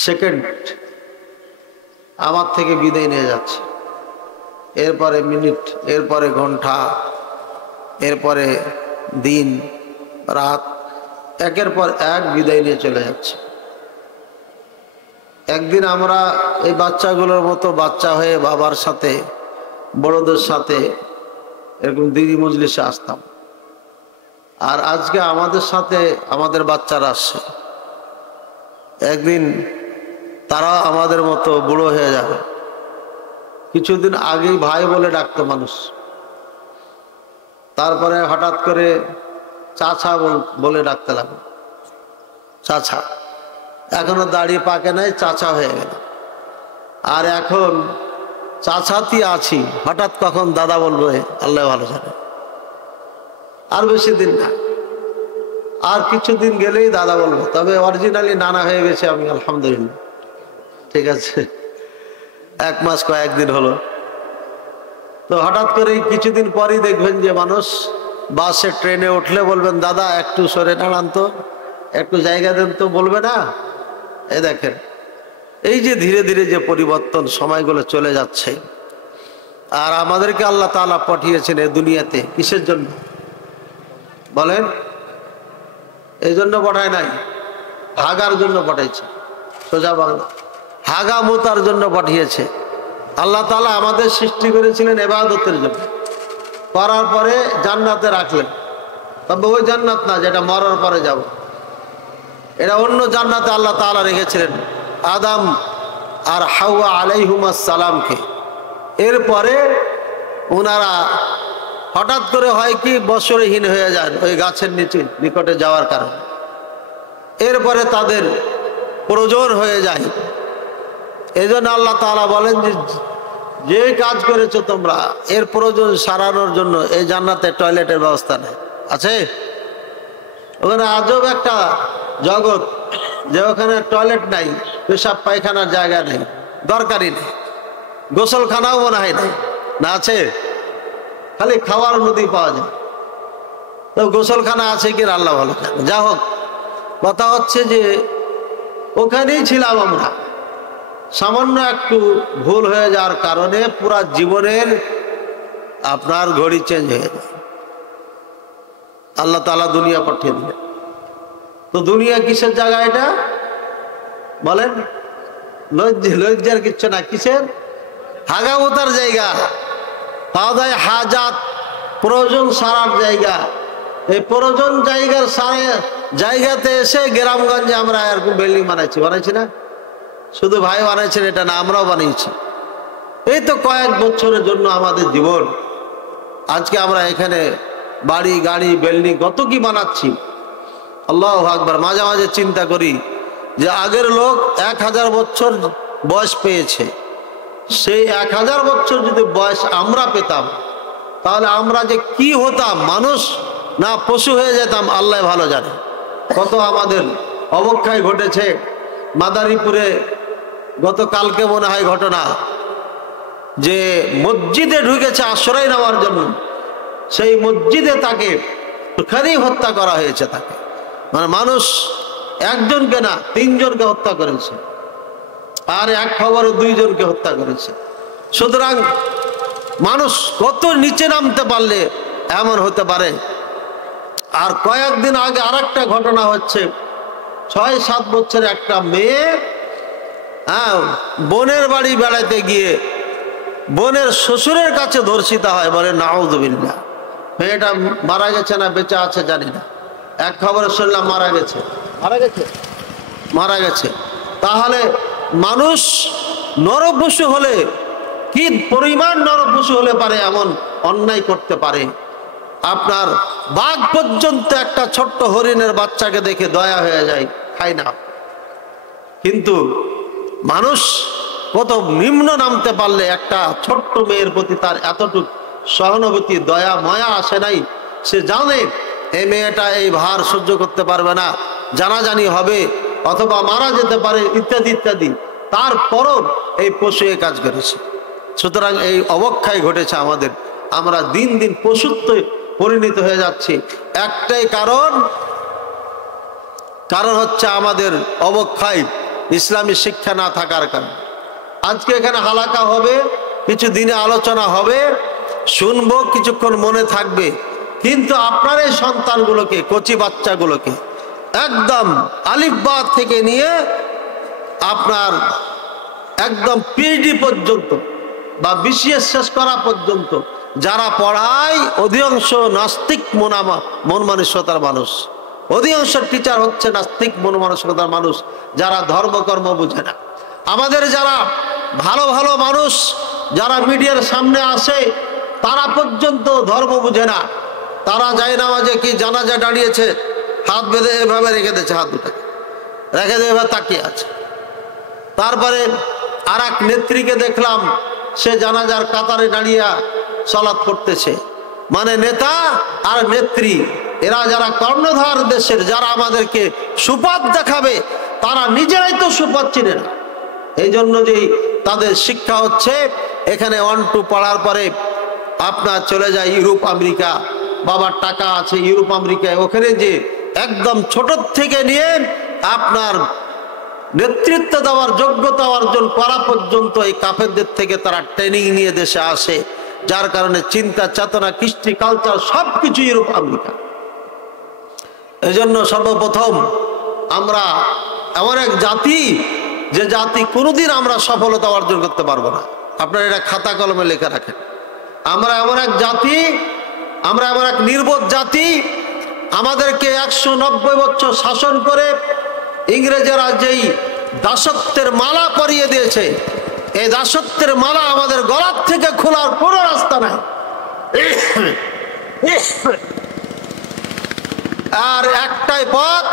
Second আমার থেকে বিদায় নিয়ে যাচ্ছে, এরপরে মিনিট, এরপরে ঘন্টা, এরপরে দিন রাত, একের পর এক বিদায় নিয়ে চলে যাচ্ছে। একদিন আমরা এই বাচ্চাগুলোর মতো বাচ্চা হয়ে বাবার সাথে বড়দের সাথে এরকম দিদি মজলিসে আসতাম, আর আজকে আমাদের সাথে আমাদের বাচ্চারা আসছে। একদিন তারা আমাদের মতো বুড়ো হয়ে যাবে। কিছুদিন আগেই ভাই বলে ডাকতো মানুষ, তারপরে হঠাৎ করে চাচা বলে ডাকতে লাগলো, চাচা। এখনো দাড়ি পাকে নাই, চাচা হয়ে গেল। আর এখন চাচাতি আছি, হঠাৎ কখন দাদা বলবে আল্লাহ ভালো জানে। আর বেশি দিন না, আর কিছুদিন গেলেই দাদা বলবো, তবে অরিজিনালি নানা হয়ে গেছে আমি, আলহামদুলিল্লাহ। ঠিক আছে, 1 মাস কয়েকদিন হলো। তো হঠাৎ করে কিছুদিন পরই দেখবেন যে মানুষ বাসে ট্রেনে উঠলে বলবেন দাদা একটু সরে দাঁড়ান তো, একটু জায়গা দেন তো, বলবে না? এই দেখেন, এই যে ধীরে ধীরে যে পরিবর্তন, সময়গুলো চলে যাচ্ছে। আর আমাদেরকে আল্লাহ তাআলা পাঠিয়েছেন এই দুনিয়াতে কিসের জন্য বলেন? এই জন্য পাঠায় নাই, হাগার জন্য পাঠাইছে। সোজা বাংলা, হাগা মোতার জন্য পাঠিয়েছে। আল্লাহ তাআলা আমাদের সৃষ্টি করেছিলেন ইবাদতের জন্য, করার পরে জান্নাতে রাখলেন। তবে ওই জান্নাত না যেটা মরার পরে যাব, এটা অন্য জান্নাতে আল্লাহ তাআলা রেখেছিলেন আদম আর হাওয়া আলাইহিমুস সালামকে। এরপরে ওনারা হঠাৎ করে হয় কি বছরহীন হয়ে যান ওই গাছের নিকটে যাওয়ার কারণে। এরপরে তাদের প্রয়োজন হয়ে যায়। এই জন্য আল্লাহ তাআলা বলেন যে কাজ করেছো তোমরা, এর প্রয়োজন সারানোর জন্য এই জান্নাতে টয়লেটের ব্যবস্থা নেই, আছে? ওখানে আজব একটা জগৎ, যে ওখানে টয়লেট নাই, পেশাব পায়খানার জায়গা নেই, দরকারই নেই, গোসলখানাও মনে হয় নাই, না আছে? খালি খাওয়ার নদী পাওয়া যায়। তো গোসলখানা আছে কি আল্লাহ ভালো জানে। যা হোক, কথা হচ্ছে যে ওখানেই ছিলাম আমরা, সামান্য একটু ভুল হয়ে যাওয়ার কারণে পুরা জীবনের আপনার ঘড়ি চেঞ্জ হয়ে যায়। আল্লাহ তাআলা দুনিয়া পাঠিয়ে দিলেন। তো দুনিয়া কিসের জায়গা এটা বলেন? লজ্জার কিচ্ছু না, কিসের? হাগামতার জায়গা, কাদায়ে হাজাত, প্রয়োজন সারার জায়গা। এই প্রয়োজন জায়গাতে এসে গ্রামগঞ্জে আমরা এরকম বিল্ডিং বানাইছি না? শুধু ভাই বানাইছেন এটা না, আমরাও বানিয়েছি। এই তো কয়েক বছরের জন্য আমাদের জীবন। আজকে আমরা এখানে বাড়ি গাড়ি বিল্ডিং কত কি বানাচ্ছি। আল্লাহু আকবার। মাঝে মাঝে চিন্তা করি যে আগের লোক 1000 বছর বয়স পেয়েছে, সেই 1000 বছর যদি বয়স আমরা পেতাম, তাহলে আমরা যে কি হতাম, মানুষ না পশু হয়ে যেতাম, আল্লাহ ভালো জানে। কত আমাদের অবক্ষয় ঘটেছে। মাদারীপুরে গতকালকে মনে হয় ঘটনা, যে মসজিদে ঢুকেছে আশ্রয় নেওয়ার জন্য, সেই মসজিদে তাকে ওখানেই হত্যা করা হয়েছে। তাকে মানে মানুষ একজনকে না 3 জনকে হত্যা করেছে, আর এক খবরে 2 জনকে হত্যা করেছে। সুতরাং মানুষ কত নিচে নামতে পারলে এমন হতে পারে। আর কয়েকদিন আগে আরেকটা ঘটনা হচ্ছে, 6-7 বছরের একটা মেয়ে বোনের বাড়ি বেড়াতে গিয়ে বোনের শ্বশুরের কাছে ধর্ষিতা হয়, বলে নাউযুবিল্লাহ। মেয়েটা মারা গেছে না বেঁচে আছে জানি না, এক খবরে শুনলাম মারা গেছে। তাহলে মানুষ নরপশু হলে কি পরিমাণ নরপশু হলে পারে এমন অন্যায় করতে পারে। আপনার বাঘ পর্যন্ত একটা ছোট্ট হরিণের বাচ্চাকে দেখে দয়া হয়ে যায়, খায় না। কিন্তু মানুষ কত নিম্ন নামতে পারলে একটা ছোট্ট মেয়ের প্রতি তার এতটুকু সহানুভূতি দয়া মায়া আসে নাই। সে জানে এই মেয়েটা এই ভার সহ্য করতে পারবে না, জানাজানি হবে অথবা মারা যেতে পারে ইত্যাদি ইত্যাদি, তারপরও এই পশু এ কাজ করেছে। সুতরাং এই অবক্ষয় ঘটেছে আমাদের, আমরা দিন দিন পশুত্বে পরিণত হয়ে যাচ্ছি। একটাই কারণ হচ্ছে আমাদের অবক্ষয়। ইসলামী শিক্ষা না থাকার কারণে। আজকে এখানে হালাকা হবে, কিছু দিনে আলোচনা হবে, শুনবো, কিছুক্ষণ মনে থাকবে, কিন্তু আপনার এই সন্তানগুলোকে, কচি বাচ্চাগুলোকে একদম আলিফ বা থেকে নিয়ে আপনার একদম পিএইচডি পর্যন্ত বা বিসিএস শেষ করা পর্যন্ত যারা পড়ায় অধিকাংশ নাস্তিক মন মানসিকতার মানুষ, অধিকাংশ টিচার হচ্ছে নাস্তিক মন মানসিকতার মানুষ, যারা ধর্মকর্ম বুঝে না। আমাদের যারা ভালো ভালো মানুষ যারা মিডিয়ার সামনে আসে তারা পর্যন্ত ধর্ম বুঝে না। তারা যায় নামাজে কি জানাজা দাঁড়িয়েছে, হাত বেঁধে এভাবে রেখে দিয়েছে, হাত দুটাকে রেখে দিয়ে এভাবে তাকিয়ে আছে। তারপরে আর এক নেত্রীকে দেখলাম, সে জানাজার কাতারে দাঁড়িয়ে সালাত করতেছে। মানে নেতা আর নেত্রী এরা যারা কর্ণধার দেশের, যারা আমাদেরকে সুপথ দেখাবে, তারা নিজেরাই তো সুপথ চিনে না। এই জন্য যে তাদের শিক্ষা হচ্ছে এখানে 1-2 পড়ার পরে আপনার চলে যায় ইউরোপ আমেরিকা, বাবার টাকা আছে ইউরোপ আমেরিকায়, ওখানে যে একদম ছোট থেকে নিয়ে আপনার নেতৃত্ব দেওয়ার যোগ্যতা অর্জন করা পর্যন্ত এই কাফেরদের থেকে তারা ট্রেনিং নিয়ে দেশে আসে, যার কারণে চিন্তা চেতনা, কৃষ্টি, কালচার সবকিছু ইউরোপ আমেরিকা। এই জন্য সর্বপ্রথম আমরা এমন এক জাতি, যে জাতি কোনোদিন আমরা সফলতা অর্জন করতে পারবো না। আপনারা এটা খাতা কলমে লেখা রাখেন। আমরা এমন এক জাতি, আমরা এমন এক নির্বোধ জাতি, আমাদেরকে 190 বছর শাসন করে ইংরেজেরা যেই দাসত্বের মালা পরিয়ে দিয়েছে, এই দাসত্বের মালা আমাদের গলার থেকে খোলার কোনো রাস্তা নাই। আর একটাই পথ,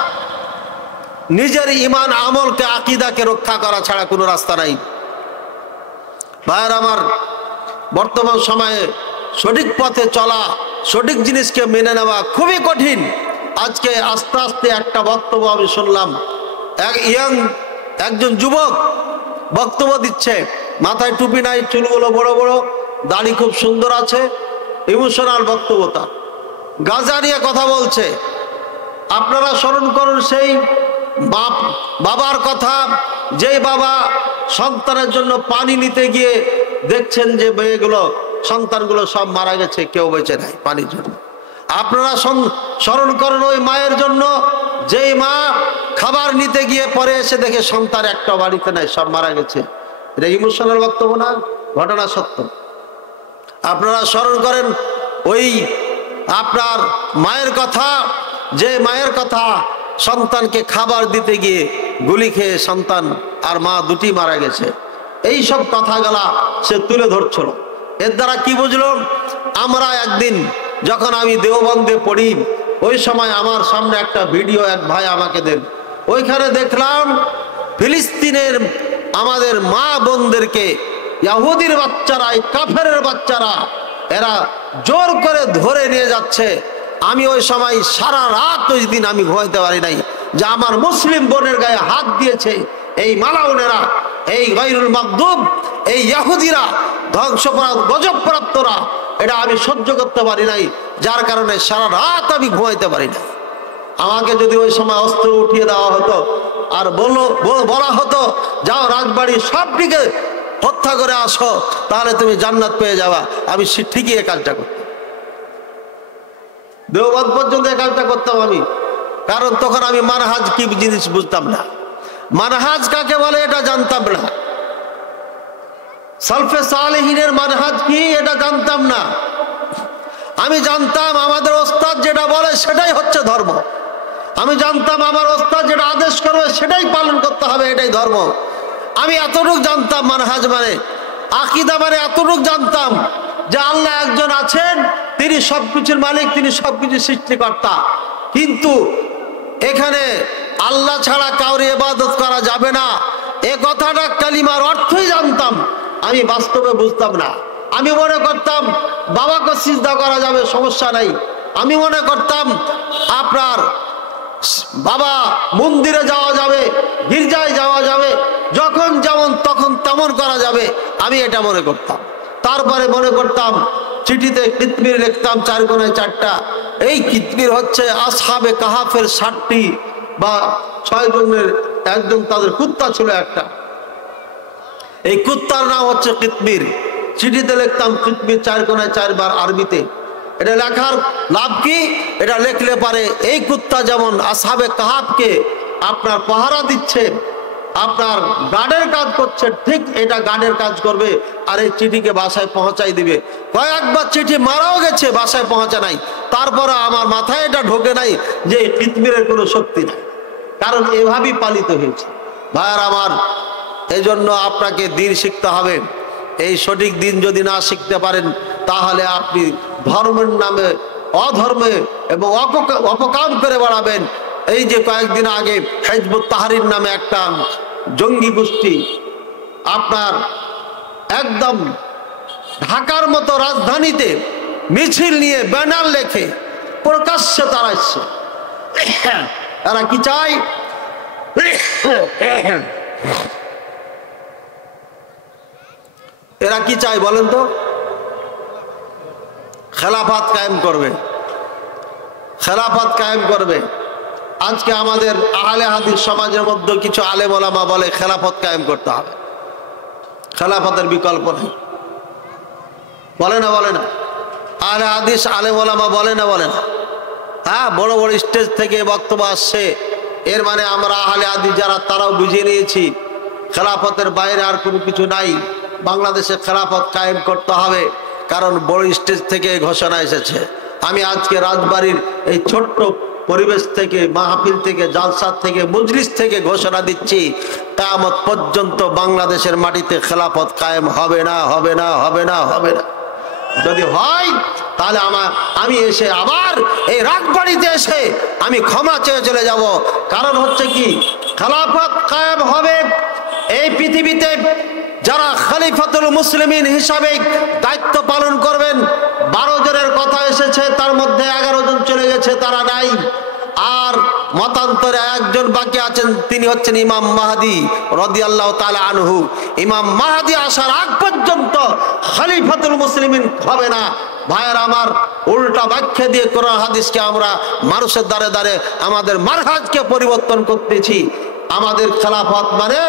নিজের ইমান আমলকে, আকীদাকে রক্ষা করা ছাড়া কোনো রাস্তা নাই। ভাইয়ের আমার, বর্তমান সময়ে সঠিক পথে চলা, সঠিক জিনিসকে মেনে নেওয়া খুবই কঠিন। আজকে আস্তে আস্তে একটা বক্তব্য আমি শুনলাম, একজন যুবক বক্তব্য দিচ্ছে, মাথায় টুপি নাই, চুলগুলো বড় বড়, দাড়ি খুব সুন্দর আছে, ইমোশনাল বক্তব্য তার, গাঁজা নিয়ে কথা বলছে। আপনারা স্মরণ করুন সেই বাবার কথা, যেই বাবা সন্তানের জন্য পানি নিতে গিয়ে দেখছেন যে মেয়েগুলো, সন্তানগুলো সব মারা গেছে, কেউ বেঁচে নাই পানির জন্য। আপনারা স্মরণ করেন ওই মায়ের জন্য, যেই মা খাবার নিতে গিয়ে পরে এসে দেখে সন্তান একটা বাড়িতে নাই, সব মারা গেছে। এটা ইমোশনাল বক্তব্য না, ঘটনা সত্য। আপনারা স্মরণ করেন ওই আপনার মায়ের কথা, যে মায়ের কথা সন্তানকে খাবার দিতে গিয়ে গুলি খেয়ে সন্তান আর মা দুটি মারা গেছে। এই সব কথাগুলা সে তুলে ধরছিল। এর দ্বারা কি বুঝলাম, আমরা একদিন যখন আমি দেওবন্দে পড়ি, ওই সময় আমার সামনে একটা ভিডিও এক ভাই আমাকে দেন, ওইখানে দেখলাম ফিলিস্তিনের আমাদের মা বোনদেরকে ইহুদির বাচ্চারা, এই কাফেরের বাচ্চারা, এরা জোর করে ধরে নিয়ে যাচ্ছে। আমি ওই সময় সারা রাত ওই দিন আমি ঘুমাইতে পারি নাই, যে আমার মুসলিম বোনের গায়ে হাত দিয়েছে এই মালাউনেরা, এই গায়রুল মাগদুব, এই ইহুদিরা, গজবপ্রাপ্তরা, এটা আমি সহ্য করতে পারি নাই, যার কারণে সারা রাত আমি ঘুমাইতে পারি না। আমাকে যদি ওই সময় অস্ত্র উঠিয়ে দেওয়া হতো আর বলা হতো যাও রাজবাড়ি সবটিকে হত্যা করে আসো, তাহলে তুমি জান্নাত পেয়ে যাবা, আমি ঠিকই এই কাজটা করতাম। দেওবন্দ পর্যন্ত এই কাজটা করতাম আমি, কারণ তখন আমি মানহাজ কি জিনিস বুঝতাম না, মানহাজ কাকে বলে এটা জানতাম না, সালফে সালেহিনের মানহাজ কি এটা জানতাম না। আমি জানতাম আমাদের ওস্তাদ যেটা বলে সেটাই হচ্ছে ধর্ম। আমি জানতাম আমার ওস্তাদ যেটা আদেশ করবে সেটাই পালন করতে হবে, এটাই ধর্ম। আমি এতটুকু জানতাম মানহাজ মানে, আকীদা মানে এতটুকু জানতাম যে আল্লাহ একজন আছেন, তিনি সবকিছুর মালিক, তিনি সবকিছু সৃষ্টিকর্তা। কিন্তু এখানে আল্লাহ ছাড়া কাউরে ইবাদত করা যাবে না, এ কথাটা কালিমার অর্থই জানতাম, আমি বাস্তবে বুঝতাম না। আমি মনে করতাম বাবাকে সিজদা করা যাবে, সমস্যা নাই। আমি মনে করতাম আপনার বাবা মন্দিরে যাওয়া যাবে, গির্জায় যাওয়া যাবে, যখন যেমন তখন তেমন করা যাবে, আমি এটা মনে করতাম। তারপরে মনে করতাম চিঠিতে কিতমির লিখতাম 4 কোণায় 4টা, এই কিতমির হচ্ছে আসহাবে কাহাফের 60টি বা 6 জনের একজন তাদের কুত্তা ছিল একটা, এই কুত্তার নাম হচ্ছে কিতমির। চিঠিতে লিখতাম কিতমির 4 কোণায় 4 বার আরবিতে। এটা লেখার লাভ কি? এটা লিখলে পারে এই কুত্তা যেমন আসহাবে কাহাফকে আপনার পাহারা দিচ্ছে, আপনার গার্ডের কাজ করছে, ঠিক এটা গার্ডের কাজ করবে আর এই চিঠিকে বাসায় পৌঁছাই দিবে। কয়েকবার চিঠি মারাও গেছে, বাসায় পৌঁছা নাই, তারপরে আমার মাথায় এটা ঢোকে নাই যে কিতমিরের কোনো শক্তি নাই, কারণ এভাবেই পালিত হয়েছে। ভাইয়ার আমার, এই জন্য আপনাকে দিন শিখতে হবে। এই সঠিক দিন যদি না শিখতে পারেন তাহলে আপনি ধর্মের নামে অধর্মে এবং অপকাম করে বেড়াবেন। এই যে কয়েকদিন আগে হিজবুত তাহরীর নামে একটা জঙ্গি গোষ্ঠী আপনার একদম ঢাকার মতো রাজধানীতে মিছিল নিয়ে ব্যানার লেখে প্রকাশ্যে তারা এসছে। এরা কি চায়? এরা কি চায় বলেন তো? খেলাফত কায়েম করবে, খেলাফত কায়েম করবে। আজকে আমাদের আহলে হাদিস সমাজের মধ্যে কিছু আলেম ওলামা বলে খেলাফত কায়েম করতে হবে, খেলাফতের বিকল্প নেই। বলে না? বলে না? আহলে হাদিস আলেম ওলামা বলে না? বলে না? হ্যাঁ, বড় বড় স্টেজ থেকে বক্তব্য আসছে, এর মানে আমরা আহলে হাদিস যারা তারাও বুঝে নিয়েছি খেলাফতের বাইরে আর কোনো কিছু নাই, বাংলাদেশে খেলাফত কায়েম করতে হবে, কারণ বড় স্টেজ থেকে ঘোষণা এসেছে। আমি আজকে রাজবাড়ির এই ছোট্ট পরিবেশ থেকে, মাহফিল থেকে, জালসা থেকে, মজলিস থেকে ঘোষণা দিচ্ছি, কিয়ামত পর্যন্ত বাংলাদেশের মাটিতে খেলাফত কায়েম হবে না, হবে না, হবে না, হবে না। যদি হয় তাহলে আমি এসে আবার এই রাজবাড়িতে এসে আমি ক্ষমা চেয়ে চলে যাব। কারণ হচ্ছে কি, খেলাফত কায়েম হবে এই পৃথিবীতে যারা খলিফাতুল মুসলিমিন হিসাবে দায়িত্ব পালন করবেন। 12 জনের কথা এসেছে, তার মধ্যে 11 জন চলে গেছে, তারা নাই। আর মতান্তরে একজন বাকি আছেন, তিনি হচ্ছেন ইমাম মাহদী রাদিয়াল্লাহু তাআলা আনহু। ইমাম মাহদী আসার আগ পর্যন্ত খলিফাতুল মুসলিমিন হবে না। ভাইয়ের আমার, উল্টা ব্যাখ্যা দিয়ে কোরআন হাদিসকে আমরা মানুষের দ্বারে দ্বারে আমাদের মারহাজকে পরিবর্তন করতেছি। আমাদের খেলাফত মানে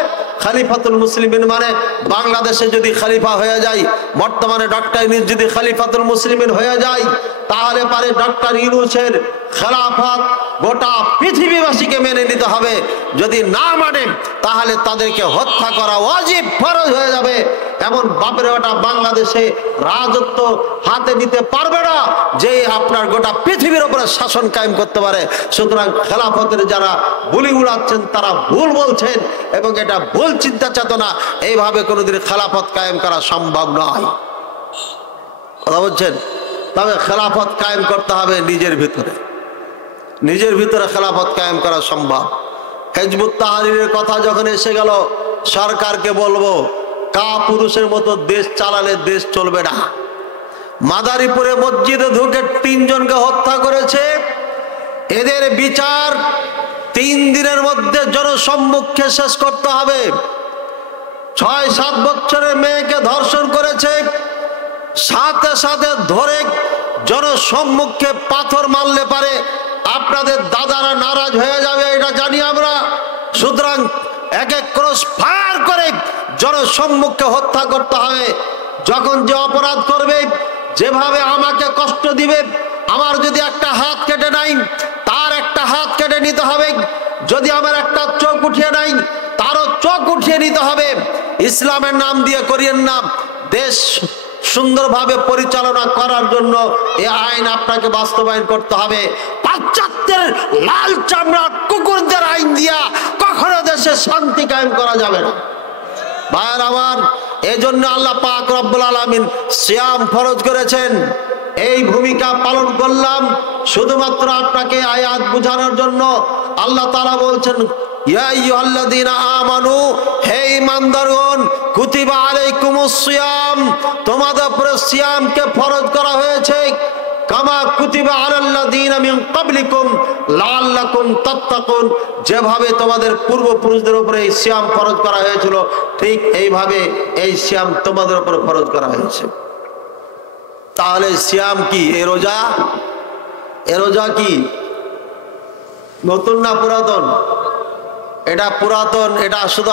খলিফাতুল মুসলিমিন মানে বাংলাদেশে যদি খলিফা হয়ে যায়, বর্তমানে ডক্টর ইউনূস যদি খলিফাতুল মুসলিমিন হয়ে যায়, তাহলে পারে ডক্টর ইউনূসের খেলাফত গোটা পৃথিবীবাসীকে মেনে নিতে হবে। যদি না মানে তাহলে তাদেরকে হত্যা করা ওয়াজিব, ফরজ হয়ে যাবে। এমন বাপের ওটা বাংলাদেশে রাজত্ব হাতে নিতে পারবে না যে আপনার গোটা পৃথিবীর উপরে শাসন কায়েম করতে পারে। সুতরাং খেলাফতের যারা বুলি উড়াচ্ছেন তারা ভুল বলছেন এবং এটা ভুল চিন্তা চেতনা। এইভাবে কোনোদিন খেলাফত কায়েম করা সম্ভব নয়। কথা বলছেন? তবে খেলাফত কায়েম করতে হবে নিজের ভিতরে, নিজের ভিতরে খেলাফত কায়েম করা সম্ভব। হিজবুত তাহরীরের কথা যখন এসে গেল, সরকারকে বলবো কাপুরুষের মতো দেশ চালালে দেশ চলবে না। মাদারীপুরে মসজিদে ঢুকে 3 জনকে হত্যা করেছে, এদের বিচার 3 দিনের মধ্যে জনসম্মুখে শেষ করতে হবে। 6-7 বছরের মেয়েকে ধর্ষণ করেছে, সাথে সাথে ধরে জনসম্মুখে পাথর মারলে পারে আপনাদের দাদারা নারাজ হয়ে যাবে, এটা জানি আমরা। সুতরাং এক ক্রস ফায়ার করে জনসম্মুখে হত্যা করতে হবে। যখন যে অপরাধ করবে, যেভাবে আমাকে কষ্ট দিবে, আমার যদি একটা হাত কেটে নাই তার একটা হাত কেটে নিতে হবে, যদি আমার একটা চোখ উঠিয়ে নাই তারও চোখ উঠিয়ে নিতে হবে। ইসলামের নাম দিয়ে করিয়েন না। দেশ সুন্দরভাবে পরিচালনা করার জন্য এই আইন আপনাকে বাস্তবায়ন করতে হবে। পাশ্চাত্যের লাল চামড়া কুকুরদের আইন দিয়া কখনো দেশে শান্তি কায়েম করা যাবে না। ভাইয়ের আমার, এই জন্য আল্লাহ পাক রব্বুল আলামিন সিয়াম ফরজ করেছেন। এই ভূমিকা পালন করলাম শুধুমাত্র আপনাকে আয়াত বোঝানোর জন্য। আল্লাহ তাআলা বলছেন, ইয়া আইয়ুহাল্লাযীনা আমানু, হে ঈমানদারগণ, কুতিবা আলাইকুমুস সিয়াম, তোমাদের উপরে সিয়ামকে ফরজ করা হয়েছে, কামা কুতিবা আলাল্লাযীনা মিন ক্বাবলিকুম লাআল্লাকুম তাত্তাকুন, যেভাবে তোমাদের পূর্বপুরুষদের উপরে এই সিয়াম ফরজ করা হয়েছিল, ঠিক এইভাবে এই সিয়াম তোমাদের উপরে ফরজ করা হয়েছে। তাহলে সিয়াম কি? এ রোজা, এ রোজা কি নতুন না পুরাতন? এটা পুরাতন, এটা শুধু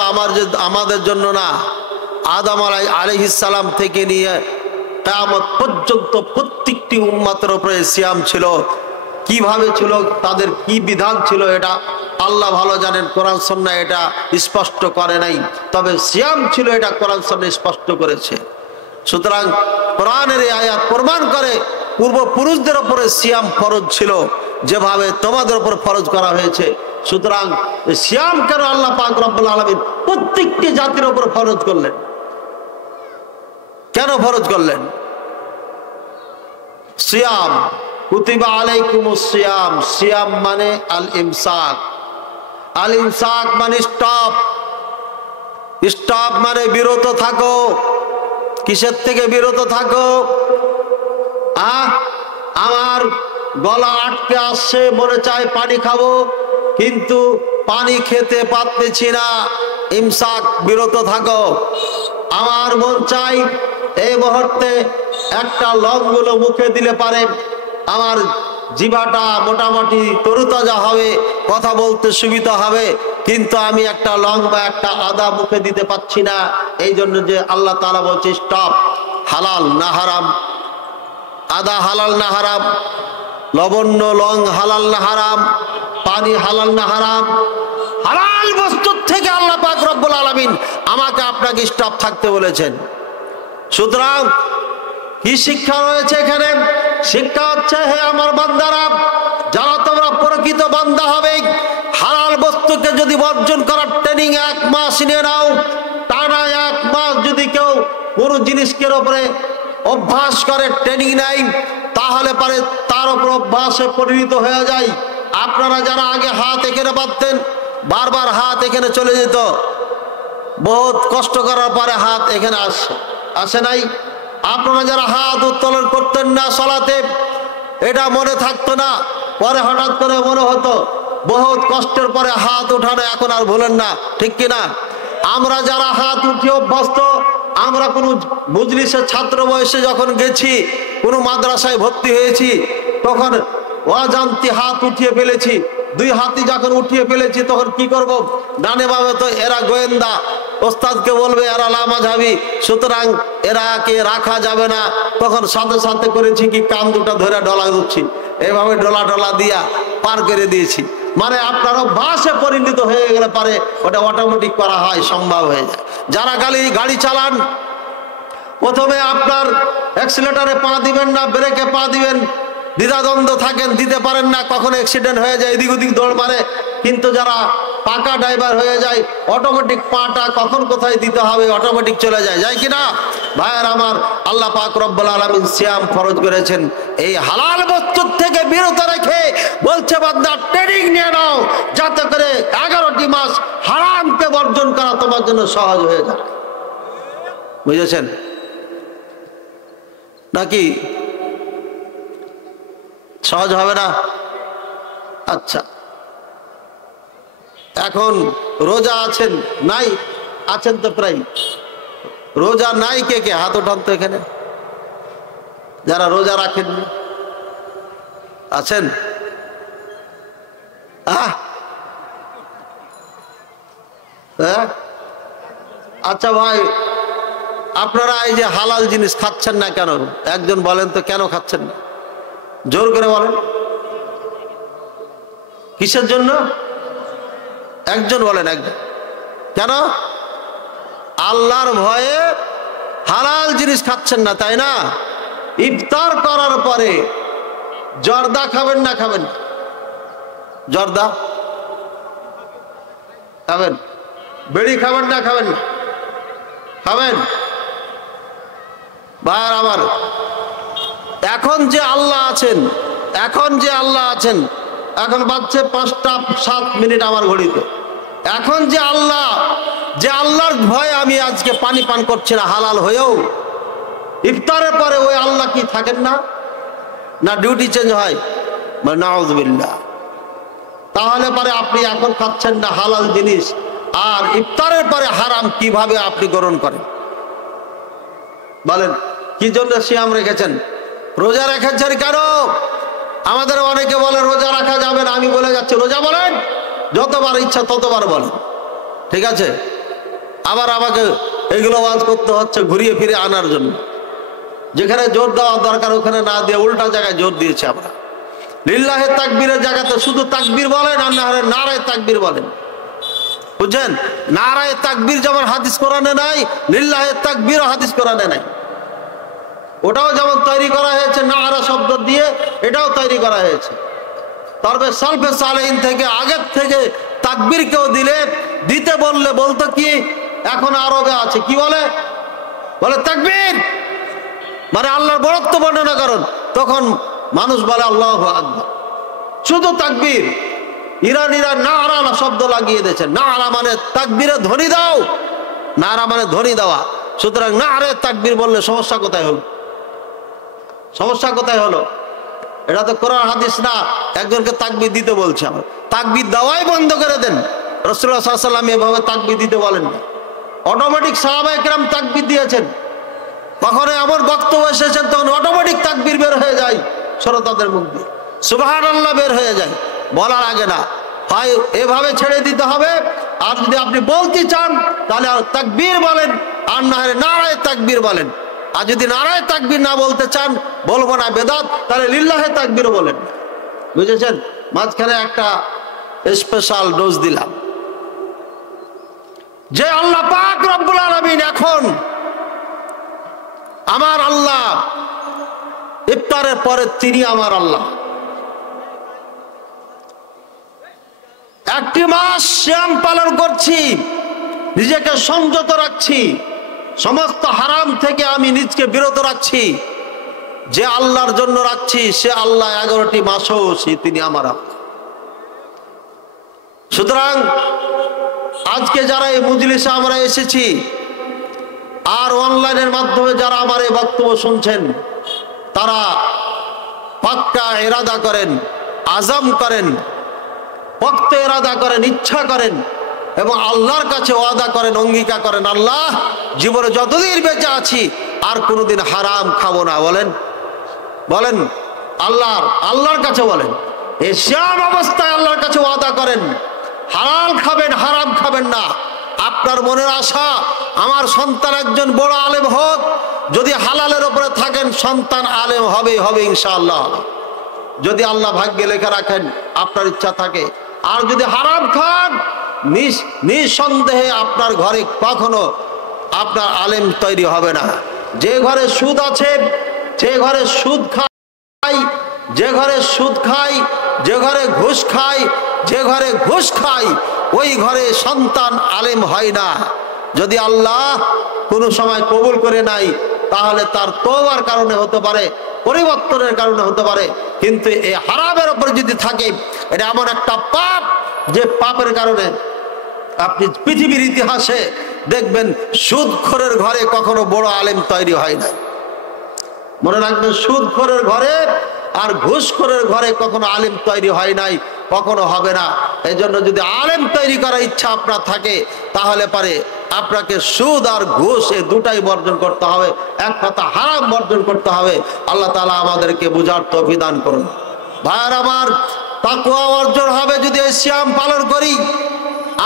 আমাদের জন্য না, আদম আলাইহিস সালাম থেকে নিয়ে কিয়ামত পর্যন্ত প্রত্যেকটি উম্মতের উপরে সিয়াম ছিল। কিভাবে ছিল, তাদের কি বিধান ছিল, এটা আল্লাহ ভালো জানেন। কোরআন সুন্নাহ এটা স্পষ্ট করে নাই, তবে সিয়াম ছিল এটা কোরআন সুন্নাহ স্পষ্ট করেছে। সুতরাং কোরআনের এই আয়াত প্রমাণ করে পূর্বপুরুষদের উপরে সিয়াম ফরজ ছিল যেভাবে তোমাদের উপর ফরজ করা হয়েছে। সুতরাং সিয়াম কেন আল্লাহ পাক রব্বুল আলামিন প্রত্যেকটি জাতির উপর ফরজ করলেন? কেন ফরজ করলেন? সিয়াম, কুতিবা আলাইকুমুস সিয়াম, সিয়াম মানে আল ইমসাক। আল ইমসাক মানে স্টপ, স্টপ মানে বিরত থাকো। কিসের থেকে বিরত থাকো? আমার গলা আটকে আসছে, মনে চায় পানি খাবো, কিন্তু পানি খেতে পারতেছি না, ইমসাক, বিরত থাকো। আমার মন চাই এই মুহূর্তে একটা লবঙ্গুলো মুখে দিলে পারে আমার জিভাটা মোটামুটি তরুতাজা হবে, কথা বলতে সুবিধা হবে, কিন্তু আমি একটা লং বা একটা আদা মুখে দিতে পাচ্ছি না। এই জন্য যে আল্লাহ তাআলা বলছে স্টপ, হালাল না হারাম, আদা হালাল না হারাম, লবণ্য লং হালাল না হারাম, পানি হালাল না হারাম, হালাল বস্তু থেকে আল্লাহ পাক রব্বুল আলামিন আমাকে আপনাকে স্টপ থাকতে বলেছেন। সুতরাং কি শিক্ষা রয়েছে এখানে? শিক্ষা হচ্ছে, হে আমার বান্দারা, যারা তোমরা প্রকৃত বান্দা হবে, হালাল বস্তুকে যদি বর্জন করার ট্রেনিং 1 মাস নিয়ে নাও, টানা 1 মাস যদি কেউ কোনো জিনিসের উপরে অভ্যাস করে, ট্রেনিং নেয়, তাহলে পারে তার উপর অভ্যাসে পরিণত হয়ে যায়। আপনারা যারা আগে হাত এখানে বাঁধতেন, বারবার হাত এখানে চলে যেত, বহুত কষ্ট করার পরে হাত এখানে আসে নাই। আপনারা যারা হাত উত্তোলন করতেন না সালাতে, এটা মনে থাকতো না, পরে হঠাৎ করে মনে হতো, বহুত কষ্টের পরে হাত উঠানো এখন আর ভুলেন না, ঠিক কিনা? আমরা যারা হাত উঠিয়ে অভ্যস্ত, আমরা কোনো মজলিসের ছাত্র বয়সে যখন গেছি, কোনো মাদ্রাসায় ভর্তি হয়েছি, তখন অজান্তে হাত উঠিয়ে ফেলেছি। 2 হাতই যখন উঠিয়ে ফেলেছি, তখন কি করব? ডানে বামে তো এরা গোয়েন্দা, ওস্তাদকে বলবে এরা লামাঝাবি, সুতরাং এরাকে রাখা যাবে না। তখন সাথে সাথে করেছি কি, কান দুটো ধরে ডলা দিচ্ছি, এভাবে ডলা ডলা দিয়া পার করে দিয়েছি। মানে আপনার অভ্যাসে পরিণত হয়ে গেলে পারে ওটা অটোমেটিক করা হয়, সম্ভব হয়ে যায়। যারা গাড়ি চালান, প্রথমে আপনার অ্যাক্সিলেটারে পা দিবেন না, ব্রেকে পা দিবেন, দ্বিধাদ্বন্দ্ব থাকেন, দিতে পারেন না, কখনো অ্যাক্সিডেন্ট হয়ে যায়, এদিক ওদিক দৌড় মারে। কিন্তু যারা পাকা ড্রাইভার হয়ে যায়, অটোমেটিক পাটা কখন কোথায় দিতে হবে অটোমেটিক চলে যায়, যায় কিনা? ভাইয়ের আমার, আল্লাহ পাক রব্বুল আলামিন সিয়াম ফরজ করেছেন এই হালাল বস্তুর থেকে বিরত রেখে। বলছে বান্দা, ট্রেনিং নিয়ে নাও, যাতে করে 11টি মাস হারামকে বর্জন করা তোমার জন্য সহজ হয়ে যায়। বুঝেছেন নাকি? সহজ হবে না? আচ্ছা, এখন রোজা আছেন নাই? আছেন তো প্রায়। রোজা নাই কে কে? হাত ওঠান তো এখানে। যারা রোজা রাখেন আছেন? আচ্ছা ভাই, আপনারা এই যে হালাল জিনিস খাচ্ছেন না কেন? একজন বলেন তো, কেন খাচ্ছেন না? জোর করে বলেন, কিসের জন্য? একজন বলেন, একজন। কেন? আল্লাহর ভয়ে হালাল জিনিস খাচ্ছেন না, তাই না? ইফতার করার পরে জর্দা খাবেন না খাবেন? জর্দা খাবেন? বেড়ি খাবেন না খাবেন না? খাবেন। ভাইয়ার আমার, এখন যে আল্লাহ আছেন, এখন বাজছে 5টা 7 মিনিট আমার ঘড়িতে। এখন যে আল্লাহর ভয়ে আমি আজকে পানি পান করছি না হালাল হয়েও, ইফতারের পরে ওই আল্লাহ কি থাকেন না? না ডিউটি চেঞ্জ হয়? নাউযুবিল্লাহ। তাহলে পরে আপনি এখন খাচ্ছেন না হালাল জিনিস, আর ইফতারের পরে হারাম কিভাবে আপনি গ্রহণ করেন? বলেন, কি জন্য সিয়াম রেখেছেন? রোজা রেখেছেন কেন? আমাদের অনেকে বলে রোজা রাখা যাবে না, আমি বলে যাচ্ছি রোজা বলেন যতবার ইচ্ছা ততবার বলেন, ঠিক আছে? আবার আমাকে এগুলো ওয়াজ করতে হচ্ছে ঘুরিয়ে ফিরে আনার জন্য। যেখানে জোর দেওয়া দরকার ওখানে না দিয়ে উল্টা জায়গায় জোর দিয়েছি আমরা। লিল্লাহে তাকবীরের জায়গাতে শুধু তাকবীর বলেন আর না হলে নারায়ে তাকবীর বলেন, বুঝছেন? নারায়ে তাকবীর যেমন হাদিস কোরআনে নাই, লিল্লাহে তাকবীরও হাদিস কোরআনে নাই। ওটাও যেমন তৈরি করা হয়েছে নারা শব্দ দিয়ে, এটাও তৈরি করা হয়েছে। তবে সালফে সালেহিন থেকে আগের থেকে তাকবীর কেউ দিতে বললে বলতো কি, এখন আরবে আছে কি বলে তাকবীর, মানে আল্লাহর বড়ত্ব বর্ণনা করেন, তখন মানুষ বলে আল্লাহু আকবার, শুধু তাকবীর। ইরানিরা নারা শব্দ লাগিয়ে দিয়েছে, নারা মানে তাকবীরে ধ্বনি দাও, নারা মানে ধ্বনি দেওয়া। সুতরাং নারে তাকবীর বললে সমস্যা কোথায় হলো? সমস্যা কোথায় হলো? এটা তো কোরআন হাদিস না, একজনকে তাকবীর দিতে বলছে। আমরা তাকবীর দেওয়াই বন্ধ করে দেন। রাসূলুল্লাহ সাল্লাল্লাহু আলাইহি ওয়াসাল্লাম এভাবে তাকবীর দিতে বলেন না, অটোমেটিক সাহাবায়ে কেরাম তাকবীর দিয়েছেন। কখনো এমন বক্তব্য এসেছেন তখন অটোমেটিক তাকবীর বের হয়ে যায় শ্রোতাদের মুখ দিয়ে, সুবহানাল্লাহ বের হয়ে যায়, বলার আগে না। হয় এভাবে ছেড়ে দিতে হবে, আর যদি আপনি বলতে চান তাহলে তাকবীর বলেন, আর না হলে নারায়ে তাকবীর বলেন। আর যদি নারায়ে তাকবীর না বলতে চান, বলবো না বেদাত, তাহলে লিল্লাহে তাকবীর বলেন, বুঝেছেন? মাঝখানে একটা স্পেশাল ডোজ দিলাম যে আল্লাহ পাক রব্বুল আলামিন এখন আমার আল্লাহ, ইফতারের পরে তিনি আমার আল্লাহ। একটি মাস সিয়াম পালন করছি, নিজেকে সংযত রাখছি, সমস্ত হারাম থেকে আমি নিজকে বিরত রাখছি। যে আল্লাহর জন্য রাখছি সে আল্লাহ 11টি মাসও তিনি আমার আল্লাহ। সুতরাং আজকে যারা এই মজলিসে আমরা এসেছি আর অনলাইনের মাধ্যমে যারা আমার এই বক্তব্য শুনছেন, তারা পাক্কা ইরাদা করেন, আজম করেন, পক্ত ইরাদা করেন, ইচ্ছা করেন এবং আল্লাহর কাছে ওয়াদা করেন, অঙ্গীকার করেন, আল্লাহ জীবনে যতদিন বেঁচে আছি আর কোনোদিন হারাম খাবো না। বলেন আল্লাহর কাছে বলেন, এই সিয়াম অবস্থায় আল্লাহর কাছে ওয়াদা করেন, হালাল খাবেন, হারাম খাবেন না। আপনার মনের আশা আমার সন্তান একজন বড় আলেম হোক, যদি হালালের উপরে থাকেন সন্তান আলেম হবে ইনশাআল্লাহ, যদি আল্লাহ ভাগ্যে লেখা রাখেন, আপনার ইচ্ছা থাকে। আর যদি হারাম খান, নিঃসন্দেহে আপনার ঘরে কখনো আপনার আলেম তৈরি হবে না। যে ঘরে সুদ আছে, যে ঘরে সুদ খাই, যে ঘরে সুদ খাই, যে ঘরে ঘুষ খাই, যে ঘরে ঘুষ খাই, ওই ঘরে সন্তান আলেম হয় না। যদি আল্লাহ কোনো সময় কবুল করে নাই, তাহলে তার তওবার কারণে হতে পারে, পরিবর্তনের কারণে হতে পারে। কিন্তু এই হারামের উপরে যদি থাকে, এটা এমন একটা পাপ, যে পাপের কারণে আপনি পৃথিবীর ইতিহাসে দেখবেন সুদখোরের ঘরে কখনো বড় আলেম তৈরি হয় না। মনে রাখবেন, সুদখোরের ঘরে আর ঘুষখোরের ঘরে কখনো আলেম তৈরি হয় নাই, কখনো হবে না। এই জন্য যদি আলেম তৈরি করার ইচ্ছা আপনার থাকে, তাহলে পারে আপনাকে সুদ আর ঘুষ এই দুটাই বর্জন করতে হবে, এক কথা হারাম বর্জন করতে হবে। আল্লাহ তাআলা আমাদেরকে বুঝার তৌফিক দান করুন। ভাইয়ের আমার, তাকওয়া অর্জন হবে যদি এই সিয়াম পালন করি।